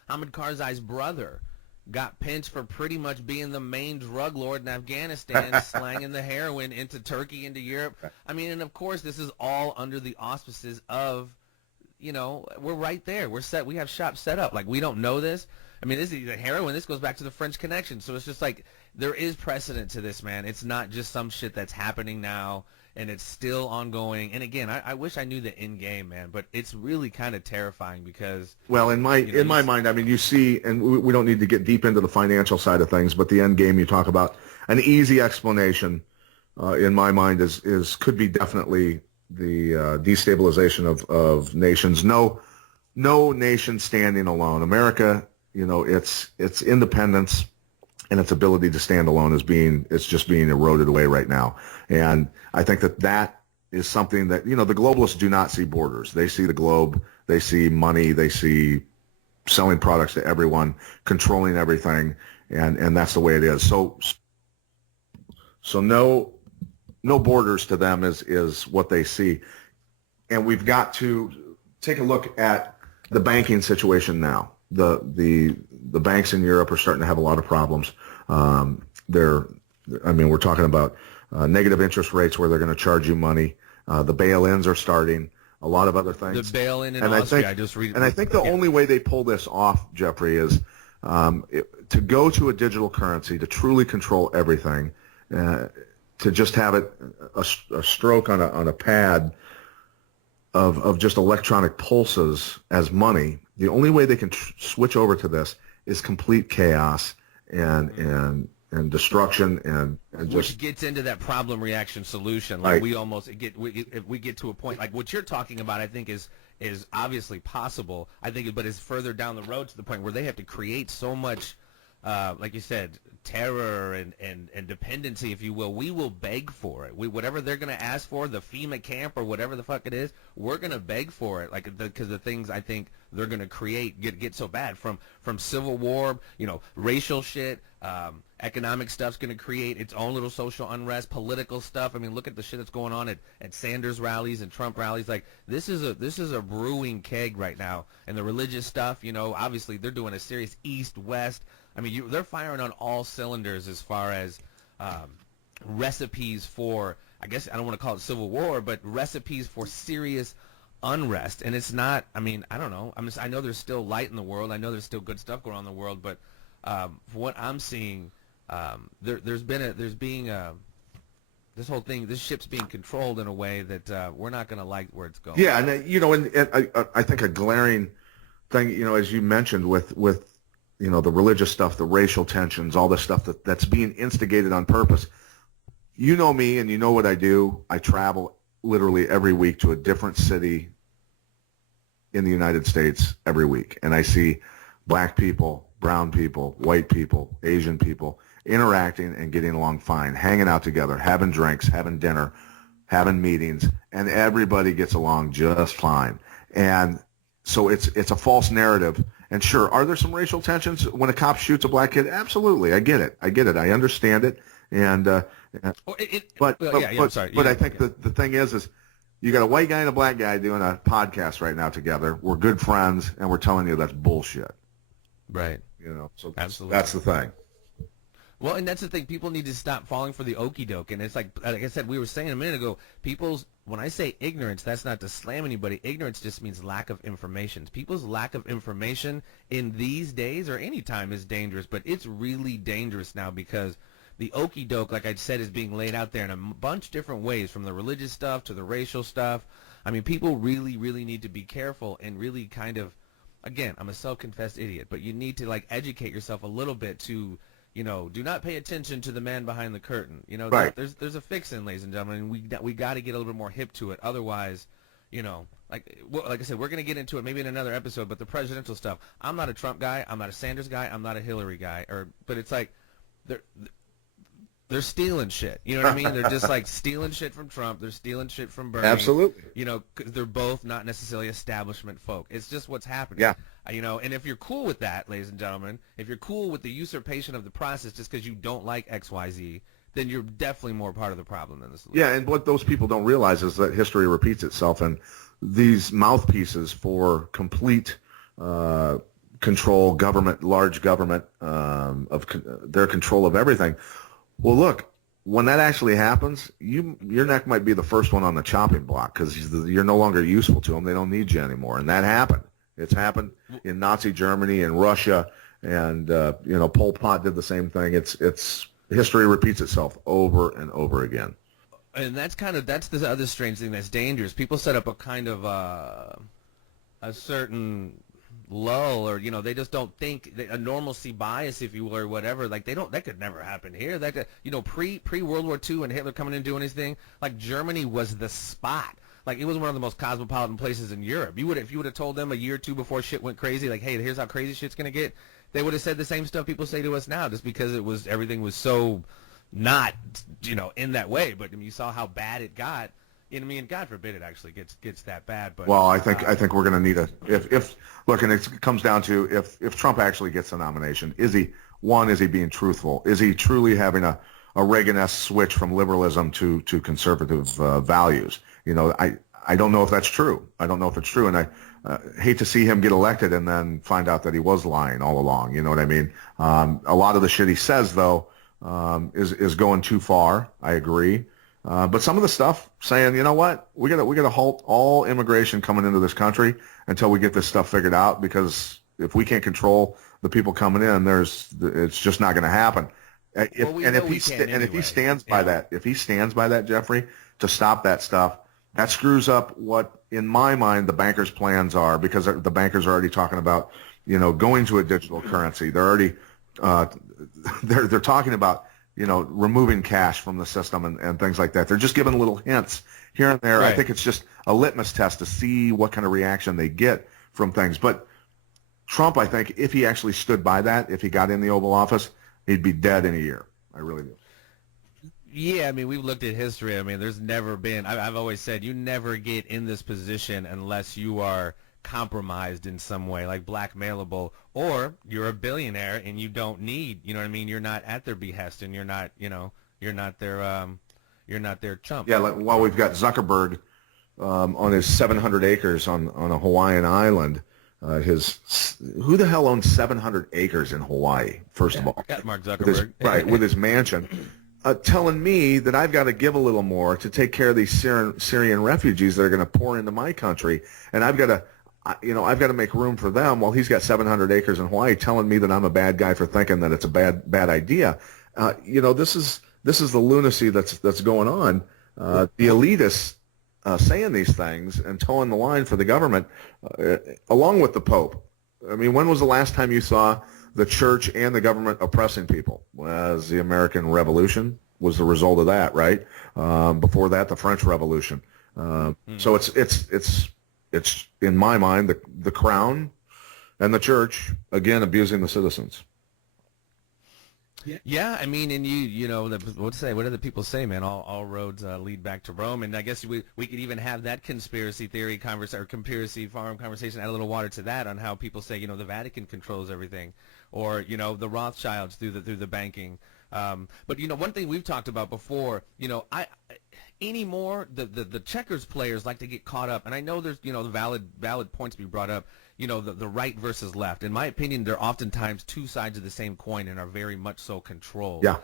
Hamid Karzai's brother got pinched for pretty much being the main drug lord in Afghanistan, slanging the heroin into Turkey, into Europe. I mean, and of course, this is all under the auspices of, we're right there. We're set. We have shops set up. Like, we don't know this. I mean, this is the heroin. This goes back to the French Connection. So it's just like there is precedent to this, man. It's not just some shit that's happening now and it's still ongoing. And again, I wish I knew the end game, man, but it's really kind of terrifying because. Well, in my mind, I mean, you see, and we don't need to get deep into the financial side of things, but the end game you talk about, an easy explanation, in my mind, is could be definitely the destabilization of nations. No nation standing alone. America, its independence and its ability to stand alone it's just being eroded away right now. And I think that is something that, the globalists do not see borders. They see the globe, they see money, they see selling products to everyone, controlling everything, and that's the way it is. So no borders to them is what they see. And we've got to take a look at the banking situation now. The banks in Europe are starting to have a lot of problems. We're talking about negative interest rates where they're going to charge you money. The bail-ins are starting. A lot of other things. The bail-in in Austria, I think the only way they pull this off, Jeffrey, is to go to a digital currency, to truly control everything, to just have it a stroke on a pad of just electronic pulses as money. The only way they can switch over to this is complete chaos and destruction and just, which gets into that problem reaction solution. Like, right. If we get to a point like what you're talking about, I think is obviously possible. I think, but is further down the road to the point where they have to create so much, like you said, terror and dependency, if you will. We will beg for it. Whatever they're going to ask for, the FEMA camp or whatever the fuck it is, we're going to beg for it. Like, because the things I think they're going to create get so bad from civil war, racial shit, economic stuff's going to create its own little social unrest, political stuff. I mean, look at the shit that's going on at Sanders rallies and Trump rallies. Like, this is a brewing keg right now. And the religious stuff, obviously they're doing a serious east-west. I mean, they're firing on all cylinders as far as recipes for, I guess I don't want to call it civil war, but recipes for serious unrest. And it's not, I mean, I don't know. I know there's still light in the world. I know there's still good stuff going on in the world, but for what I'm seeing, this whole thing, this ship's being controlled in a way that we're not going to like where it's going. Yeah, and I think a glaring thing, as you mentioned with the religious stuff, the racial tensions, all this stuff that's being instigated on purpose. You know me, and you know what I do. I travel literally every week to a different city in the United States every week, and I see black people, brown people, white people, Asian people interacting and getting along fine, hanging out together, having drinks, having dinner, having meetings, and everybody gets along just fine. And so it's a false narrative. And sure, are there some racial tensions when a cop shoots a black kid? Absolutely, I get it. I understand it. And but I think the thing is you got a white guy and a black guy doing a podcast right now together. We're good friends, and we're telling you that's bullshit. Right. So absolutely, that's the thing. Well, and that's the thing. People need to stop falling for the okie doke. And it's like I said, we were saying a minute ago, when I say ignorance, that's not to slam anybody. Ignorance just means lack of information. People's lack of information in these days or any time is dangerous, but it's really dangerous now because, the okey doke, like I said, is being laid out there in a bunch of different ways, from the religious stuff to the racial stuff. I mean, people really, really need to be careful and really kind of, again, I'm a self-confessed idiot, but you need to like educate yourself a little bit to, you know, do not pay attention to the man behind the curtain. You know, Right. there's a fix-in, ladies and gentlemen, and we got to get a little bit more hip to it. Otherwise, you know, like I said, we're going to get into it maybe in another episode, but the presidential stuff, I'm not a Trump guy, I'm not a Sanders guy, I'm not a Hillary guy, but it's like they're stealing shit. You know what I mean? They're just like stealing shit from Trump. They're stealing shit from Bernie. Absolutely. You know, 'cause they're both not necessarily establishment folk. It's just what's happening. Yeah. You know, and if you're cool with that, ladies and gentlemen, if you're cool with the usurpation of the process just because you don't like XYZ, then you're definitely more part of the problem than the solution. Yeah, and what those people don't realize is that history repeats itself, and these mouthpieces for complete control, large government, their control of everything. Well, look, when that actually happens, your neck might be the first one on the chopping block because you're no longer useful to them. They don't need you anymore, and that happened. It's happened in Nazi Germany and Russia, and you know, Pol Pot did the same thing. It's history repeats itself over and over again. And that's the other strange thing that's dangerous. People set up a kind of a certain lull, or you know, they just don't think a normalcy bias, if you will, or whatever. Like that could never happen here. That could, you know, pre World War II and Hitler coming in and doing his thing, like Germany was the spot. Like it was one of the most cosmopolitan places in Europe. If you would have told them a year or two before shit went crazy, like, hey, here's how crazy shit's gonna get, they would have said the same stuff people say to us now, just because everything was so not, you know, in that way. But I mean, you saw how bad it got. I mean, God forbid it actually gets that bad. But well, I think we're going to need if look, and it comes down to if Trump actually gets the nomination, is he being truthful? Is he truly having a Reagan-esque switch from liberalism to conservative values? You know, I don't know if that's true. I don't know if it's true, and I hate to see him get elected and then find out that he was lying all along. You know what I mean? A lot of the shit he says, though, is going too far. I agree. But some of the stuff saying, you know what, we gotta halt all immigration coming into this country until we get this stuff figured out, because if we can't control the people coming in, it's just not going to happen. If he stands by that, Jeffrey, to stop that stuff, that screws up what, in my mind, the bankers' plans are, because the bankers are already talking about, you know, going to a digital currency. They're already they're talking about, you know, removing cash from the system and things like that. They're just giving little hints here and there. Right. I think it's just a litmus test to see what kind of reaction they get from things. But Trump, I think, if he actually stood by that, if he got in the Oval Office, he'd be dead in a year. I really do. Yeah, I mean, we've looked at history. I mean, there's never been, I've always said, you never get in this position unless you are compromised in some way, like blackmailable, or you're a billionaire and you don't need, you know what I mean, you're not at their behest, and you're not, you know, you're not their chump. Yeah, like, while we've got Zuckerberg on his 700 acres on a Hawaiian island, who the hell owns 700 acres in Hawaii, first of all? Mark Zuckerberg. With his mansion. Telling me that I've got to give a little more to take care of these Syrian refugees that are going to pour into my country, and I've got to make room for them, while he's got 700 acres in Hawaii, telling me that I'm a bad guy for thinking that it's a bad idea. You know, this is the lunacy that's going on. The elitists saying these things and towing the line for the government, along with the Pope. I mean, when was the last time you saw the church and the government oppressing people? Was the American Revolution was the result of that, right? Before that, the French Revolution. So it's in my mind the crown and the church, again, abusing the citizens. Yeah, I mean, and you know, what do the people say, man? All roads lead back to Rome, and I guess we could even have that conspiracy theory conversation, or conspiracy farm conversation, add a little water to that, on how people say, you know, the Vatican controls everything, or, you know, the Rothschilds through the banking. But, you know, one thing we've talked about before, you know, anymore the checkers players like to get caught up, and I know there's, you know, the valid points to be brought up, you know, the right versus left. In my opinion, they're oftentimes two sides of the same coin and are very much so controlled. Yeah.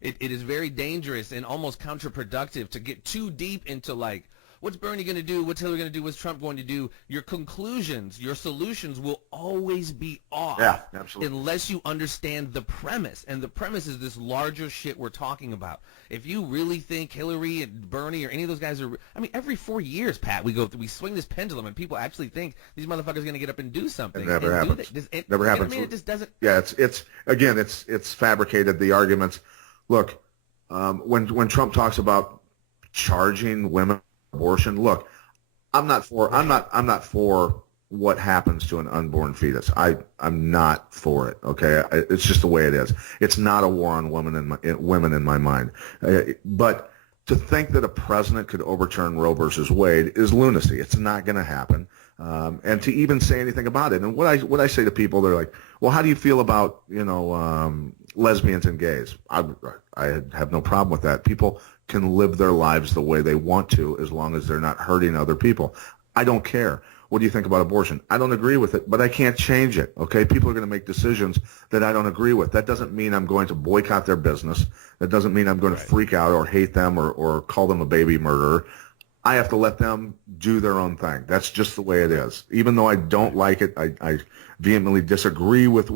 It is very dangerous and almost counterproductive to get too deep into, like, what's Bernie going to do, what's Hillary going to do, what's Trump going to do, your conclusions, your solutions will always be off. Yeah, absolutely. Unless you understand the premise. And the premise is this larger shit we're talking about. If you really think Hillary and Bernie or any of those guys are, I mean, every 4 years, Pat, we swing this pendulum and people actually think these motherfuckers are going to get up and do something. It never happens. Never happens. I mean, it just doesn't. Yeah, it's fabricated, the arguments. Look, when Trump talks about charging women abortion, look, I'm not for what happens to an unborn fetus. I'm not for it. Okay, it's just the way it is. It's not a war on women in my mind. But to think that a president could overturn Roe versus Wade is lunacy. It's not going to happen. And to even say anything about it, and what I say to people, they're like, well, how do you feel about lesbians and gays? I have no problem with that. People can live their lives the way they want to as long as they're not hurting other people. I don't care. What do you think about abortion? I don't agree with it, but I can't change it, okay? People are going to make decisions that I don't agree with. That doesn't mean I'm going to boycott their business. That doesn't mean I'm going to freak out or hate them or call them a baby murderer. I have to let them do their own thing. That's just the way it is. Even though I don't like it, I vehemently disagree with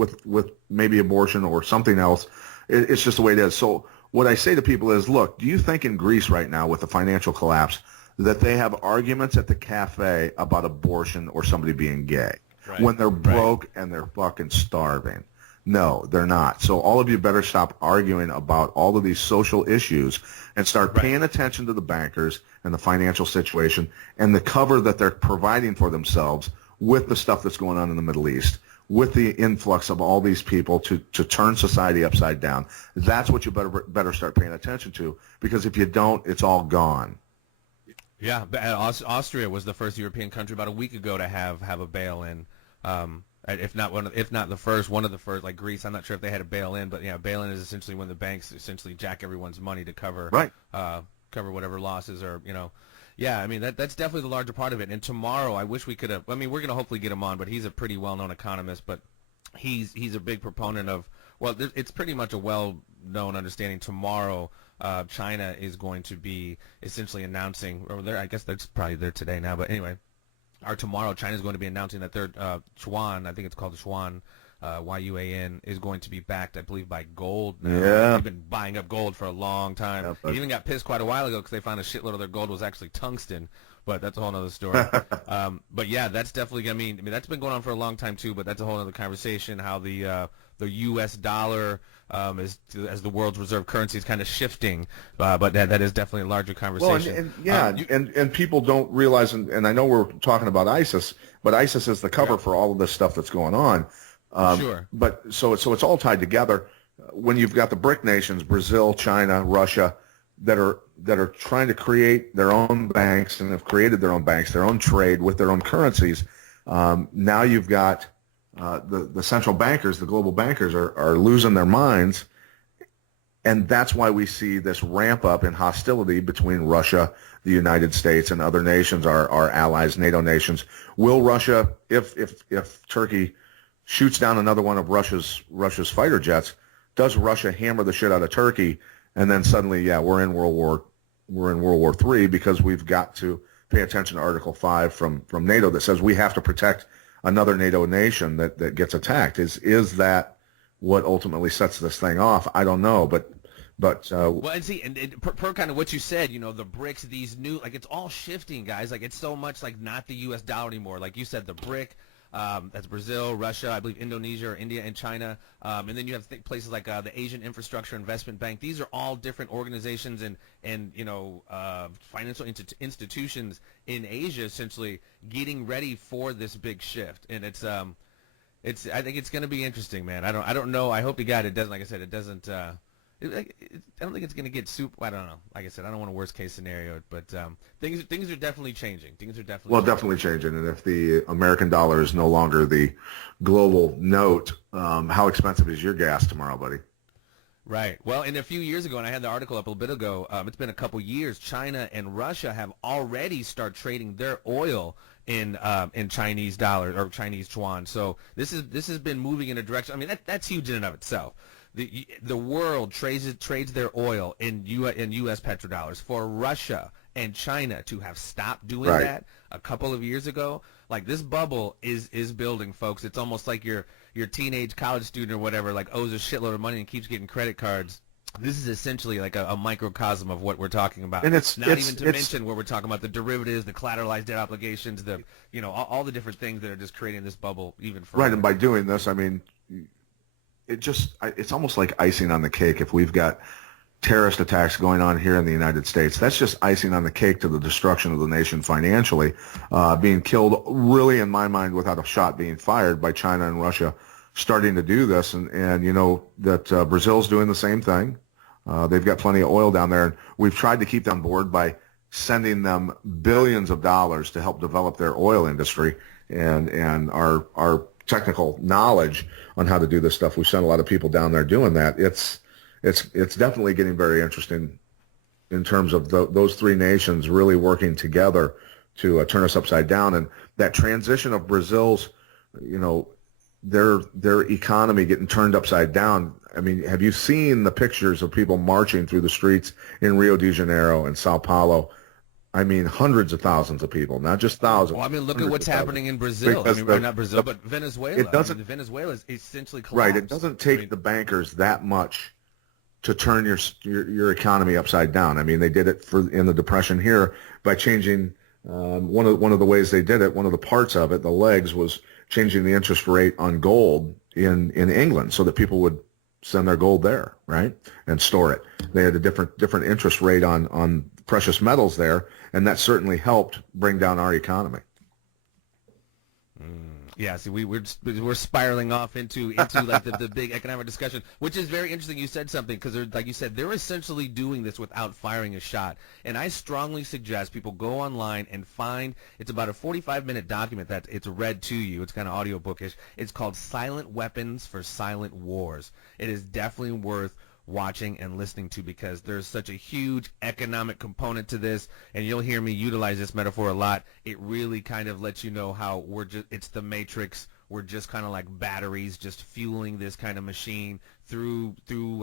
maybe abortion or something else. It's just the way it is. So what I say to people is, look, do you think in Greece right now with the financial collapse that they have arguments at the cafe about abortion or somebody being gay when they're broke and they're fucking starving? No, they're not. So all of you better stop arguing about all of these social issues and start paying attention to the bankers and the financial situation and the cover that they're providing for themselves with the stuff that's going on in the Middle East, with the influx of all these people to turn society upside down. That's what you better start paying attention to, because if you don't, it's all gone. Yeah, Austria was the first European country about a week ago to have a bail-in. If not the first, one of the first, like Greece. I'm not sure if they had a bail-in, but yeah, bail-in is essentially when the banks essentially jack everyone's money to cover whatever losses or Yeah, I mean that's definitely the larger part of it. And tomorrow, I wish we could have. I mean, we're going to hopefully get him on, but he's a pretty well-known economist. But he's a big proponent of. Well, it's pretty much a well-known understanding. Tomorrow, China is going to be essentially announcing, or I guess that's probably there today now. But anyway, tomorrow, China is going to be announcing that their yuan, I think it's called the yuan, yuan, is going to be backed, I believe, by gold now. Yeah. They've been buying up gold for a long time. Yeah, They even got pissed quite a while ago because they found a shitload of their gold was actually tungsten. But that's a whole other story. But yeah, that's definitely. I mean, that's been going on for a long time too. But that's a whole other conversation. How the U.S. dollar as the world's reserve currency is kind of shifting. But that is definitely a larger conversation. Well, and people don't realize, and I know we're talking about ISIS, but ISIS is the cover for all of this stuff that's going on. Sure. But so it's all tied together. When you've got the BRIC nations, Brazil, China, Russia, that are trying to create their own banks and have created their own banks, their own trade with their own currencies. Now you've got the central bankers, the global bankers are losing their minds, and that's why we see this ramp up in hostility between Russia, the United States, and other nations, our allies, NATO nations. Will Russia, if Turkey shoots down another one of Russia's fighter jets, does Russia hammer the shit out of Turkey? And then suddenly, we're in World War III because we've got to pay attention to Article 5 from NATO that says we have to protect another NATO nation that gets attacked. Is that what ultimately sets this thing off? I don't know, but well, and see, and per kind of what you said, the BRICS, these new, like, it's all shifting, guys. Like, it's so much like not the U.S. dollar anymore. Like you said, the BRIC. That's Brazil, Russia, I believe Indonesia or India and China. And then you have places like the Asian Infrastructure Investment Bank. These are all different organizations and financial institutions in Asia essentially getting ready for this big shift. And I think it's going to be interesting, man. I don't know. I hope to God it doesn't, like I said, it doesn't, I don't think it's going to get super. I don't know. Like I said, I don't want a worst case scenario, but things are definitely changing. Definitely changing. And if the American dollar is no longer the global note, how expensive is your gas tomorrow, buddy? Right. Well, and a few years ago, and I had the article up a bit ago. It's been a couple years. China and Russia have already started trading their oil in Chinese dollars or Chinese yuan. So this has been moving in a direction. I mean, that's huge in and of itself. The world trades their oil in U.S. petrodollars. For Russia and China to have stopped doing Right. that a couple of years ago, like this bubble is building, folks. It's almost like your teenage college student or whatever, like owes a shitload of money and keeps getting credit cards. This is essentially like a microcosm of what we're talking about. And it's not even to mention where we're talking about the derivatives, the collateralized debt obligations, the all the different things that are just creating this bubble even further. Right, and by doing this, I mean, it's almost like icing on the cake. If we've got terrorist attacks going on here in the United States, that's just icing on the cake to the destruction of the nation financially, being killed really, in my mind, without a shot being fired by China and Russia starting to do this. And you know that Brazil's doing the same thing. They've got plenty of oil down there, and we've tried to keep them on board by sending them billions of dollars to help develop their oil industry and our technical knowledge on how to do this stuff. We've sent a lot of people down there doing that. It's definitely getting very interesting in terms of those three nations really working together to turn us upside down. And that transition of Brazil's, you know, their economy getting turned upside down. I mean, have you seen the pictures of people marching through the streets in Rio de Janeiro and Sao Paulo? I mean, hundreds of thousands of people, not just thousands. Well, I mean, look at what's happening in Brazil. I mean, not Brazil, but Venezuela. It doesn't. Venezuela is essentially collapsed. Right. It doesn't take the bankers that much to turn your economy upside down. I mean, they did it in the Depression here by changing one of the ways they did it. One of the parts of it, the legs, was changing the interest rate on gold in England so that people would send their gold there, right, and store it. They had a different interest rate on precious metals there, and that certainly helped bring down our economy. Yeah, see, we're spiraling off into like the big economic discussion, which is very interesting. You said something because, like you said, they're essentially doing this without firing a shot. And I strongly suggest people go online and find. It's about a 45-minute document that it's read to you. It's kind of audiobookish. It's called "Silent Weapons for Silent Wars." It is definitely worth watching and listening to because there's such a huge economic component to this, and you'll hear me utilize this metaphor a lot. It really kind of lets you know how it's the Matrix. We're just kind of like batteries just fueling this kind of machine through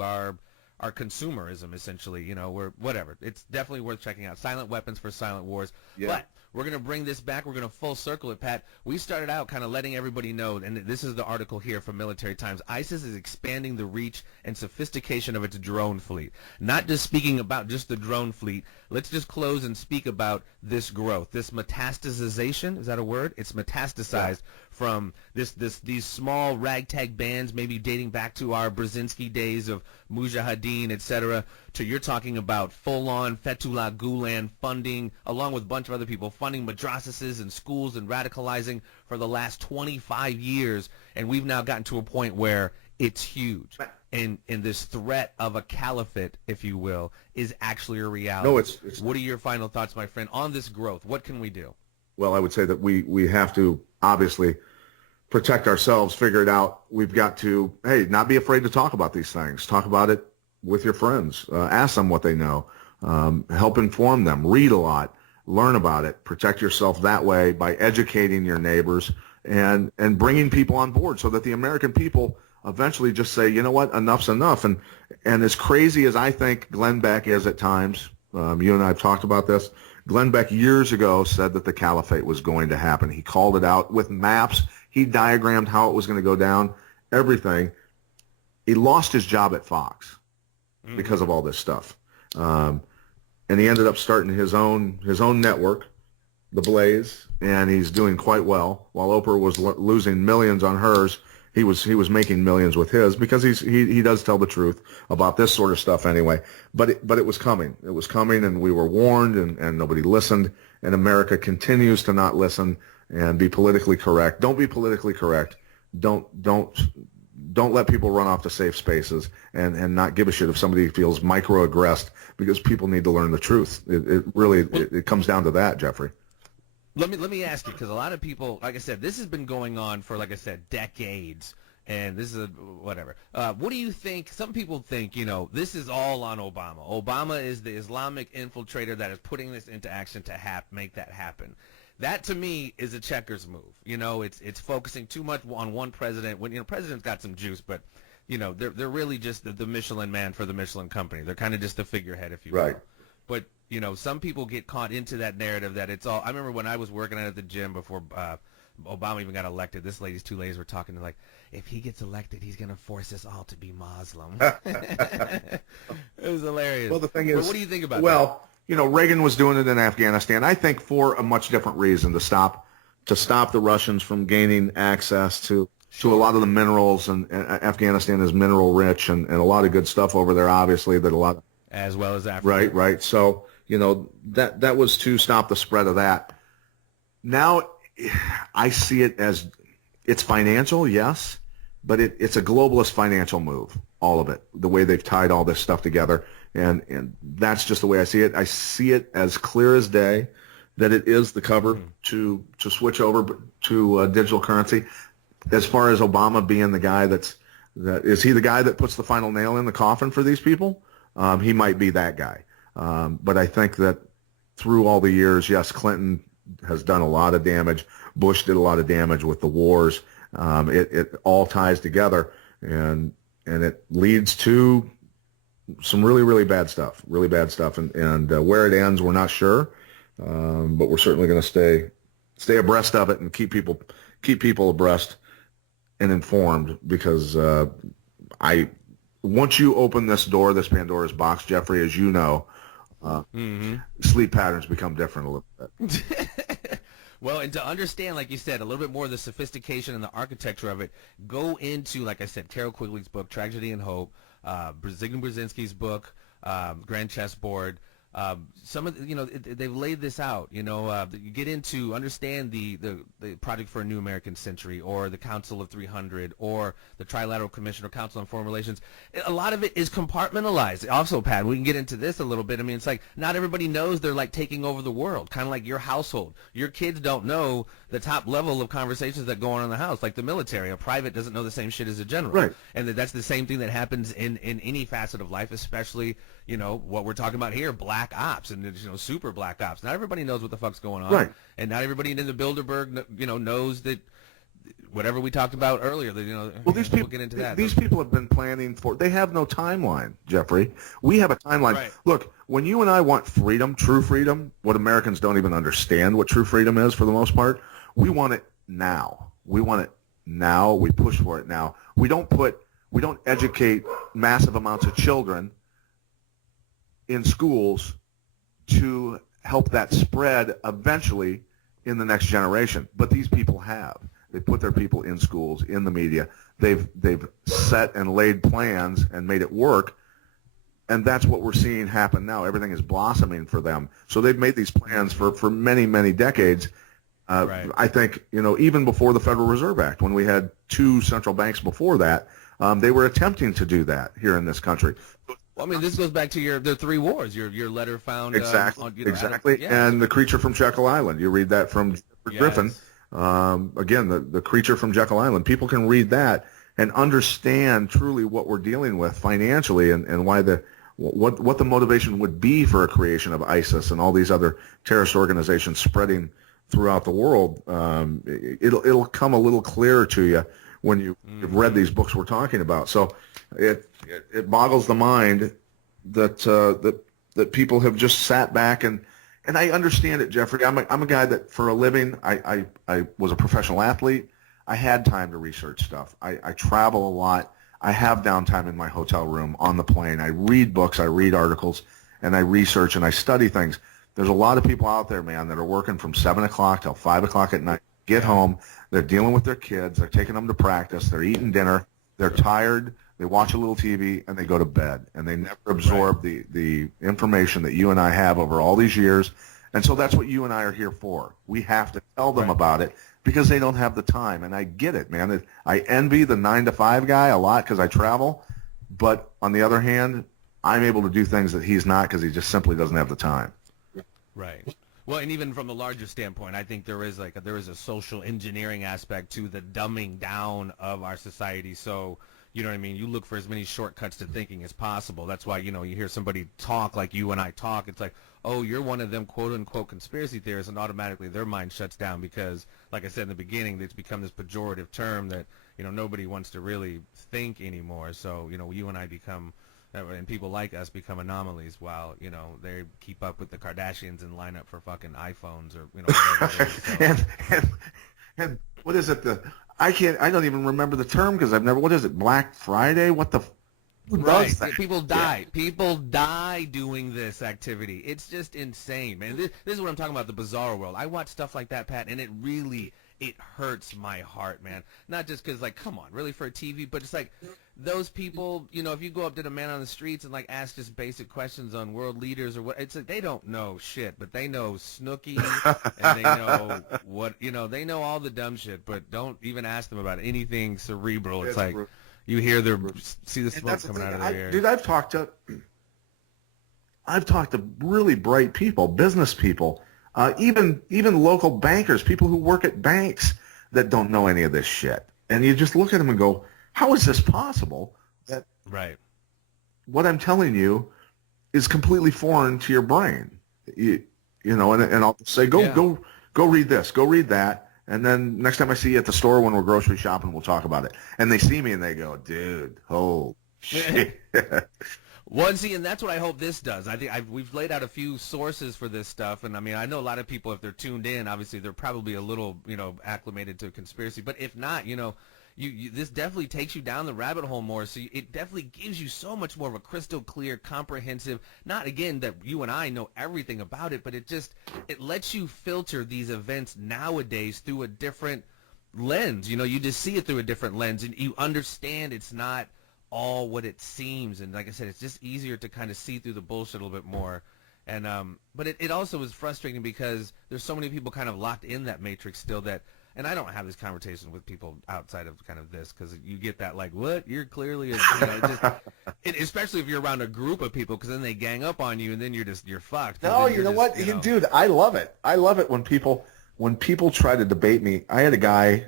our consumerism, essentially. You know, whatever. It's definitely worth checking out. Silent Weapons for Silent Wars. Yeah. But we're going to bring this back. We're going to full circle it, Pat. We started out kind of letting everybody know, and this is the article here from Military Times. ISIS is expanding the reach and sophistication of its drone fleet. Not just speaking about just the drone fleet. Let's just close and speak about this growth, this metastasization. Is that a word? It's metastasized from these small ragtag bands, maybe dating back to our Brzezinski days of Mujahideen, etc., to you're talking about full-on Fethullah Gulen funding, along with a bunch of other people, funding madrasases and schools and radicalizing for the last 25 years. And we've now gotten to a point where it's huge. And this threat of a caliphate, if you will, is actually a reality. No, it's What are your final thoughts, my friend, on this growth? What can we do? Well, I would say that we have to obviously protect ourselves, figure it out. We've got to, hey, not be afraid to talk about these things. Talk about it with your friends. Ask them what they know. Help inform them. Read a lot. Learn about it. Protect yourself that way by educating your neighbors and bringing people on board so that the American people eventually just say, you know what, enough's enough. And as crazy as I think Glenn Beck is at times, you and I have talked about this, Glenn Beck years ago said that the caliphate was going to happen. He called it out with maps. He diagrammed how it was going to go down, everything. He lost his job at Fox because of all this stuff. And he ended up starting his own network, The Blaze, and he's doing quite well. While Oprah was losing millions on hers, he was making millions with his because he does tell the truth about this sort of stuff anyway. But it was coming. It was coming, and we were warned, and nobody listened. And America continues to not listen and be politically correct. Don't be politically correct. Don't let people run off to safe spaces and not give a shit if somebody feels microaggressed because people need to learn the truth. It really comes down to that, Jeffrey. Let me ask you, because a lot of people, like I said, this has been going on for, like I said, decades, and this is whatever. What do you think? Some people think, this is all on Obama. Obama is the Islamic infiltrator that is putting this into action to make that happen. That, to me, is a checkers move. It's focusing too much on one president. When president's got some juice, but they're really just the Michelin man for the Michelin company. They're kind of just the figurehead, if you will. Right. But some people get caught into that narrative that it's all. I remember when I was working at the gym before Obama even got elected. Two ladies were talking to like, if he gets elected, he's gonna force us all to be Muslim. It was hilarious. Well, the thing is, what do you think about that? Well, Reagan was doing it in Afghanistan. I think for a much different reason, to stop the Russians from gaining access to a lot of the minerals, and Afghanistan is mineral rich and a lot of good stuff over there. Obviously, that a lot as well as Africa. Right. So that was to stop the spread of that. Now I see it as it's financial, yes, but it's a globalist financial move, all of it, the way they've tied all this stuff together. And that's just the way I see it. I see it as clear as day that it is the cover to switch over to digital currency. As far as Obama being the guy is he the guy that puts the final nail in the coffin for these people? He might be that guy. But I think that through all the years, yes, Clinton has done a lot of damage. Bush did a lot of damage with the wars. It all ties together, and it leads to some really, really bad stuff. And where it ends, we're not sure, but we're certainly going to stay abreast of it and keep people abreast and informed, because once you open this Pandora's box, Jeffrey, as you know, sleep patterns become different a little bit. Well, and to understand, like you said, a little bit more of the sophistication and the architecture of it, go into, like I said, Carol Quigley's book, Tragedy and Hope, Zygmunt Brzezinski's book, Grand Chessboard. Some of they've laid this out. You get into understand the Project for a New American Century, or the Council of 300, or the Trilateral Commission or Council on Foreign Relations. A lot of it is compartmentalized. Also, Pat, we can get into this a little bit. I mean, it's like not everybody knows they're like taking over the world. Kind of like your household. Your kids don't know the top level of conversations that go on in the house. Like the military, a private doesn't know the same shit as a general. Right. And that's the same thing that happens in any facet of life, especially what we're talking about here, black ops and super black ops. Not everybody knows what the fuck's going on, right? And not everybody in the Bilderberg, knows that whatever we talked about earlier. Well, these people we'll get into that. These people have been planning for. They have no timeline, Jeffrey. We have a timeline. Right. Look, when you and I want freedom, true freedom, what Americans don't even understand what true freedom is for the most part. We want it now. We want it now. We push for it now. We don't educate massive amounts of children in schools to help that spread eventually in the next generation. But these people have. They put their people in schools, in the media. They've set and laid plans and made it work. And that's what we're seeing happen now. Everything is blossoming for them. So they've made these plans for many, many decades. Right. I think, even before the Federal Reserve Act, when we had two central banks before that, they were attempting to do that here in this country. Well, I mean, this goes back to the three wars. Your letter found exactly, and the Creature from Jekyll Island. You read that from Griffin. Again, the Creature from Jekyll Island. People can read that and understand truly what we're dealing with financially, and why what the motivation would be for a creation of ISIS and all these other terrorist organizations spreading throughout the world. It'll come a little clearer to you when you've read these books we're talking about. So it boggles the mind that people have just sat back and I understand it, Jeffrey. I'm a guy that for a living I was a professional athlete. I had time to research stuff. I travel a lot. I have downtime in my hotel room on the plane. I read books, I read articles, and I research and I study things. There's a lot of people out there, man, that are working from 7 o'clock till 5 o'clock at night. Get home, they're dealing with their kids, they're taking them to practice, they're eating dinner, they're tired, they watch a little TV, and they go to bed. And they never absorb the information that you and I have over all these years. And so that's what you and I are here for. We have to tell them about it because they don't have the time. And I get it, man. I envy the 9-to-5 guy a lot because I travel. But on the other hand, I'm able to do things that he's not because he just simply doesn't have the time. Right. Well, and even from the larger standpoint, I think there is a social engineering aspect to the dumbing down of our society. So, you know what I mean? You look for as many shortcuts to thinking as possible. That's why, you hear somebody talk like you and I talk. It's like, oh, you're one of them quote-unquote conspiracy theorists, and automatically their mind shuts down because, like I said in the beginning, it's become this pejorative term that, nobody wants to really think anymore. So, you and I become And people like us become anomalies while, you know, they keep up with the Kardashians and line up for fucking iPhones or, you know, whatever it is. So. and what is it? I don't even remember the term because I've never, what is it? Black Friday? What the, who does that? People die. Yeah. People die doing this activity. It's just insane, man. This is what I'm talking about, the bizarre world. I watch stuff like that, Pat, and it hurts my heart, man. Not just because, like, come on, really for a TV, but it's like those people, you know, if you go up to the man on the streets and, like, ask just basic questions on world leaders or what, it's like they don't know shit, but they know Snooki and they know what, you know, they know all the dumb shit, but don't even ask them about anything cerebral. It's like you hear see the smoke coming out of their ears. Dude, I've talked to really bright people, business people, even local bankers, people who work at banks that don't know any of this shit. And you just look at them and go, how is this possible that what I'm telling you is completely foreign to your brain? You know, and I'll say, go read this, go read that. And then next time I see you at the store when we're grocery shopping, we'll talk about it. And they see me and they go, dude, oh, shit. Well, see, and that's what I hope this does. I think we've laid out a few sources for this stuff, and I mean, I know a lot of people, if they're tuned in, obviously they're probably a little, you know, acclimated to conspiracy. But if not, you know, this definitely takes you down the rabbit hole more. So it definitely gives you so much more of a crystal clear, comprehensive. Not again that you and I know everything about it, but it lets you filter these events nowadays through a different lens. You know, you just see it through a different lens, and you understand it's not all what it seems, and like I said, it's just easier to kind of see through the bullshit a little bit more. And but it also is frustrating because there's so many people kind of locked in that matrix still that, and I don't have this conversation with people outside of kind of this because you get that like, what, you're clearly you know, especially if you're around a group of people, because then they gang up on you and then you're fucked. No, you know what, dude, I love it when people try to debate me. I had a guy.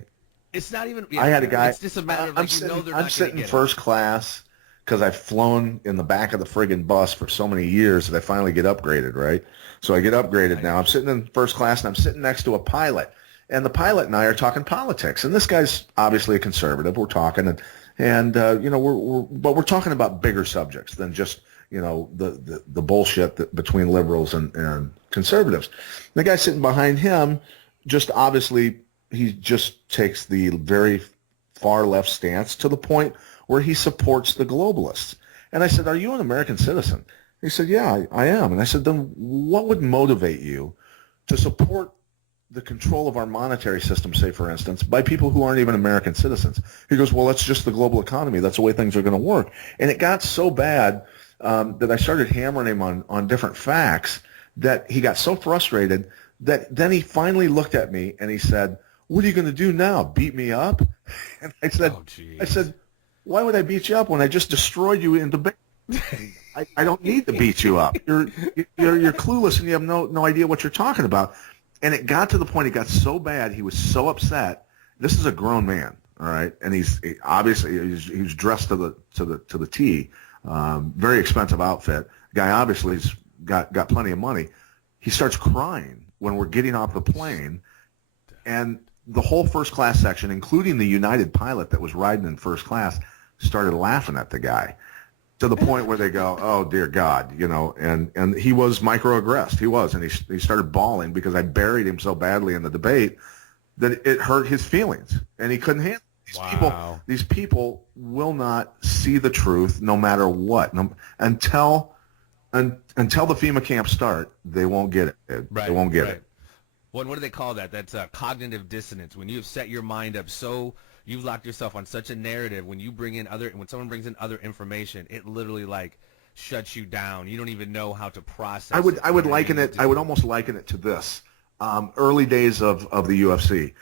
It's not even. I had a guy. It's just a matter of, like, I'm sitting first class because I've flown in the back of the friggin' bus for so many years that I finally get upgraded, right? So I get upgraded now. I'm sitting in first class and I'm sitting next to a pilot, and the pilot and I are talking politics. And this guy's obviously a conservative. We're talking, and you know, we're talking about bigger subjects than just, you know, the bullshit between liberals and conservatives. The guy sitting behind him just obviously. He just takes the very far left stance to the point where he supports the globalists. And I said, are you an American citizen? He said, yeah, I am. And I said, then what would motivate you to support the control of our monetary system, say, for instance, by people who aren't even American citizens? He goes, well, that's just the global economy. That's the way things are going to work. And it got so bad that I started hammering him on different facts that he got so frustrated that then he finally looked at me and he said, what are you going to do now? Beat me up? And I said, why would I beat you up when I just destroyed you in debate? I don't need to beat you up. You're clueless and you have no idea what you're talking about. And it got to the point. It got so bad. He was so upset. This is a grown man, all right, and he's dressed to the T. Very expensive outfit. Guy obviously has got plenty of money. He starts crying when we're getting off the plane, and the whole first class section, including the United pilot that was riding in first class, started laughing at the guy to the point where they go, oh, dear God, you know, and he was microaggressed. He was, and he started bawling because I buried him so badly in the debate that it hurt his feelings, and he couldn't handle it. These people will not see the truth no matter what. Until the FEMA camps start, they won't get it. They won't get it. What do they call that? That's cognitive dissonance. When you've set your mind up so you've locked yourself on such a narrative, when someone brings in other information, it literally like shuts you down. You don't even know how to process. I would almost liken it to this. Early days of the UFC,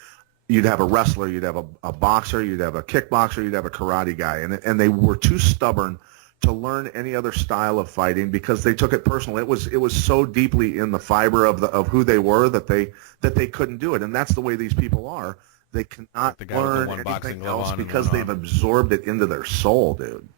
you'd have a wrestler, you'd have a boxer, you'd have a kickboxer, you'd have a karate guy, and they were too stubborn to learn any other style of fighting because they took it personal. It was so deeply in the fiber of who they were that they couldn't do it. And that's the way these people are. They cannot learn anything else because they've absorbed it into their soul, dude.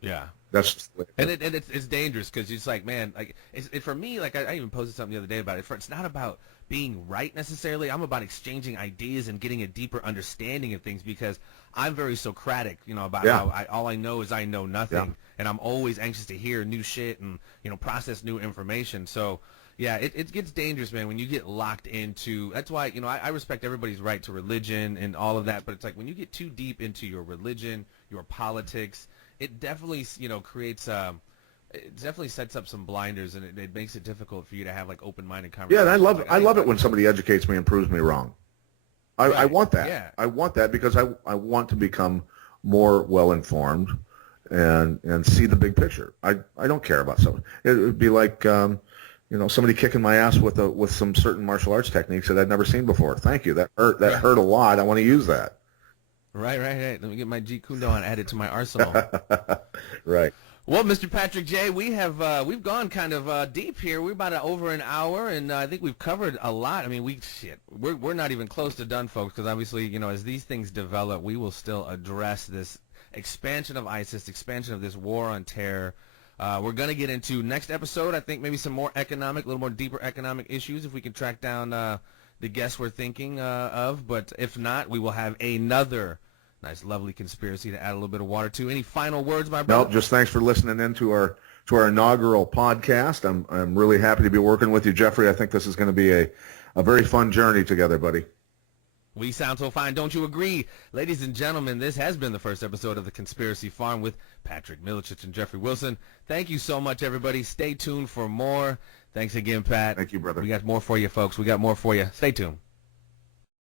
Yeah. That's it's dangerous because it's like, man, like for me, like I even posted something the other day about it. It's not about being right necessarily. I'm about exchanging ideas and getting a deeper understanding of things, because I'm very Socratic, about how all I know is I know nothing, and I'm always anxious to hear new shit and, process new information. So, yeah, it gets dangerous, man, when you get locked into, that's why, I respect everybody's right to religion and all of that, but it's like when you get too deep into your religion, your politics, it definitely, creates, it definitely sets up some blinders, and it makes it difficult for you to have, like, open-minded conversations. Yeah, and I love it when somebody educates me and proves me wrong. I want that. Yeah. I want that because I want to become more well-informed and see the big picture. I don't care about something. It would be like, somebody kicking my ass with some certain martial arts techniques that I'd never seen before. Thank you. That hurt a lot. I want to use that. Right. Let me get my Jeet Kune Do and add it to my arsenal. Right. Well, Mr. Patrick J., we've gone kind of deep here. We're about over an hour, and I think we've covered a lot. I mean, we're not even close to done, folks, because obviously, as these things develop, we will still address this expansion of ISIS, expansion of this war on terror. We're going to get into next episode, I think, maybe some more a little more deeper economic issues, if we can track down the guests we're thinking of. But if not, we will have another nice, lovely conspiracy to add a little bit of water to. Any final words, my brother? No, just thanks for listening in to our inaugural podcast. I'm really happy to be working with you, Jeffrey. I think this is going to be a very fun journey together, buddy. We sound so fine, don't you agree? Ladies and gentlemen, this has been the first episode of The Conspiracy Farm with Patrick Miletich and Jeffrey Wilson. Thank you so much, everybody. Stay tuned for more. Thanks again, Pat. Thank you, brother. We got more for you, folks. We got more for you. Stay tuned.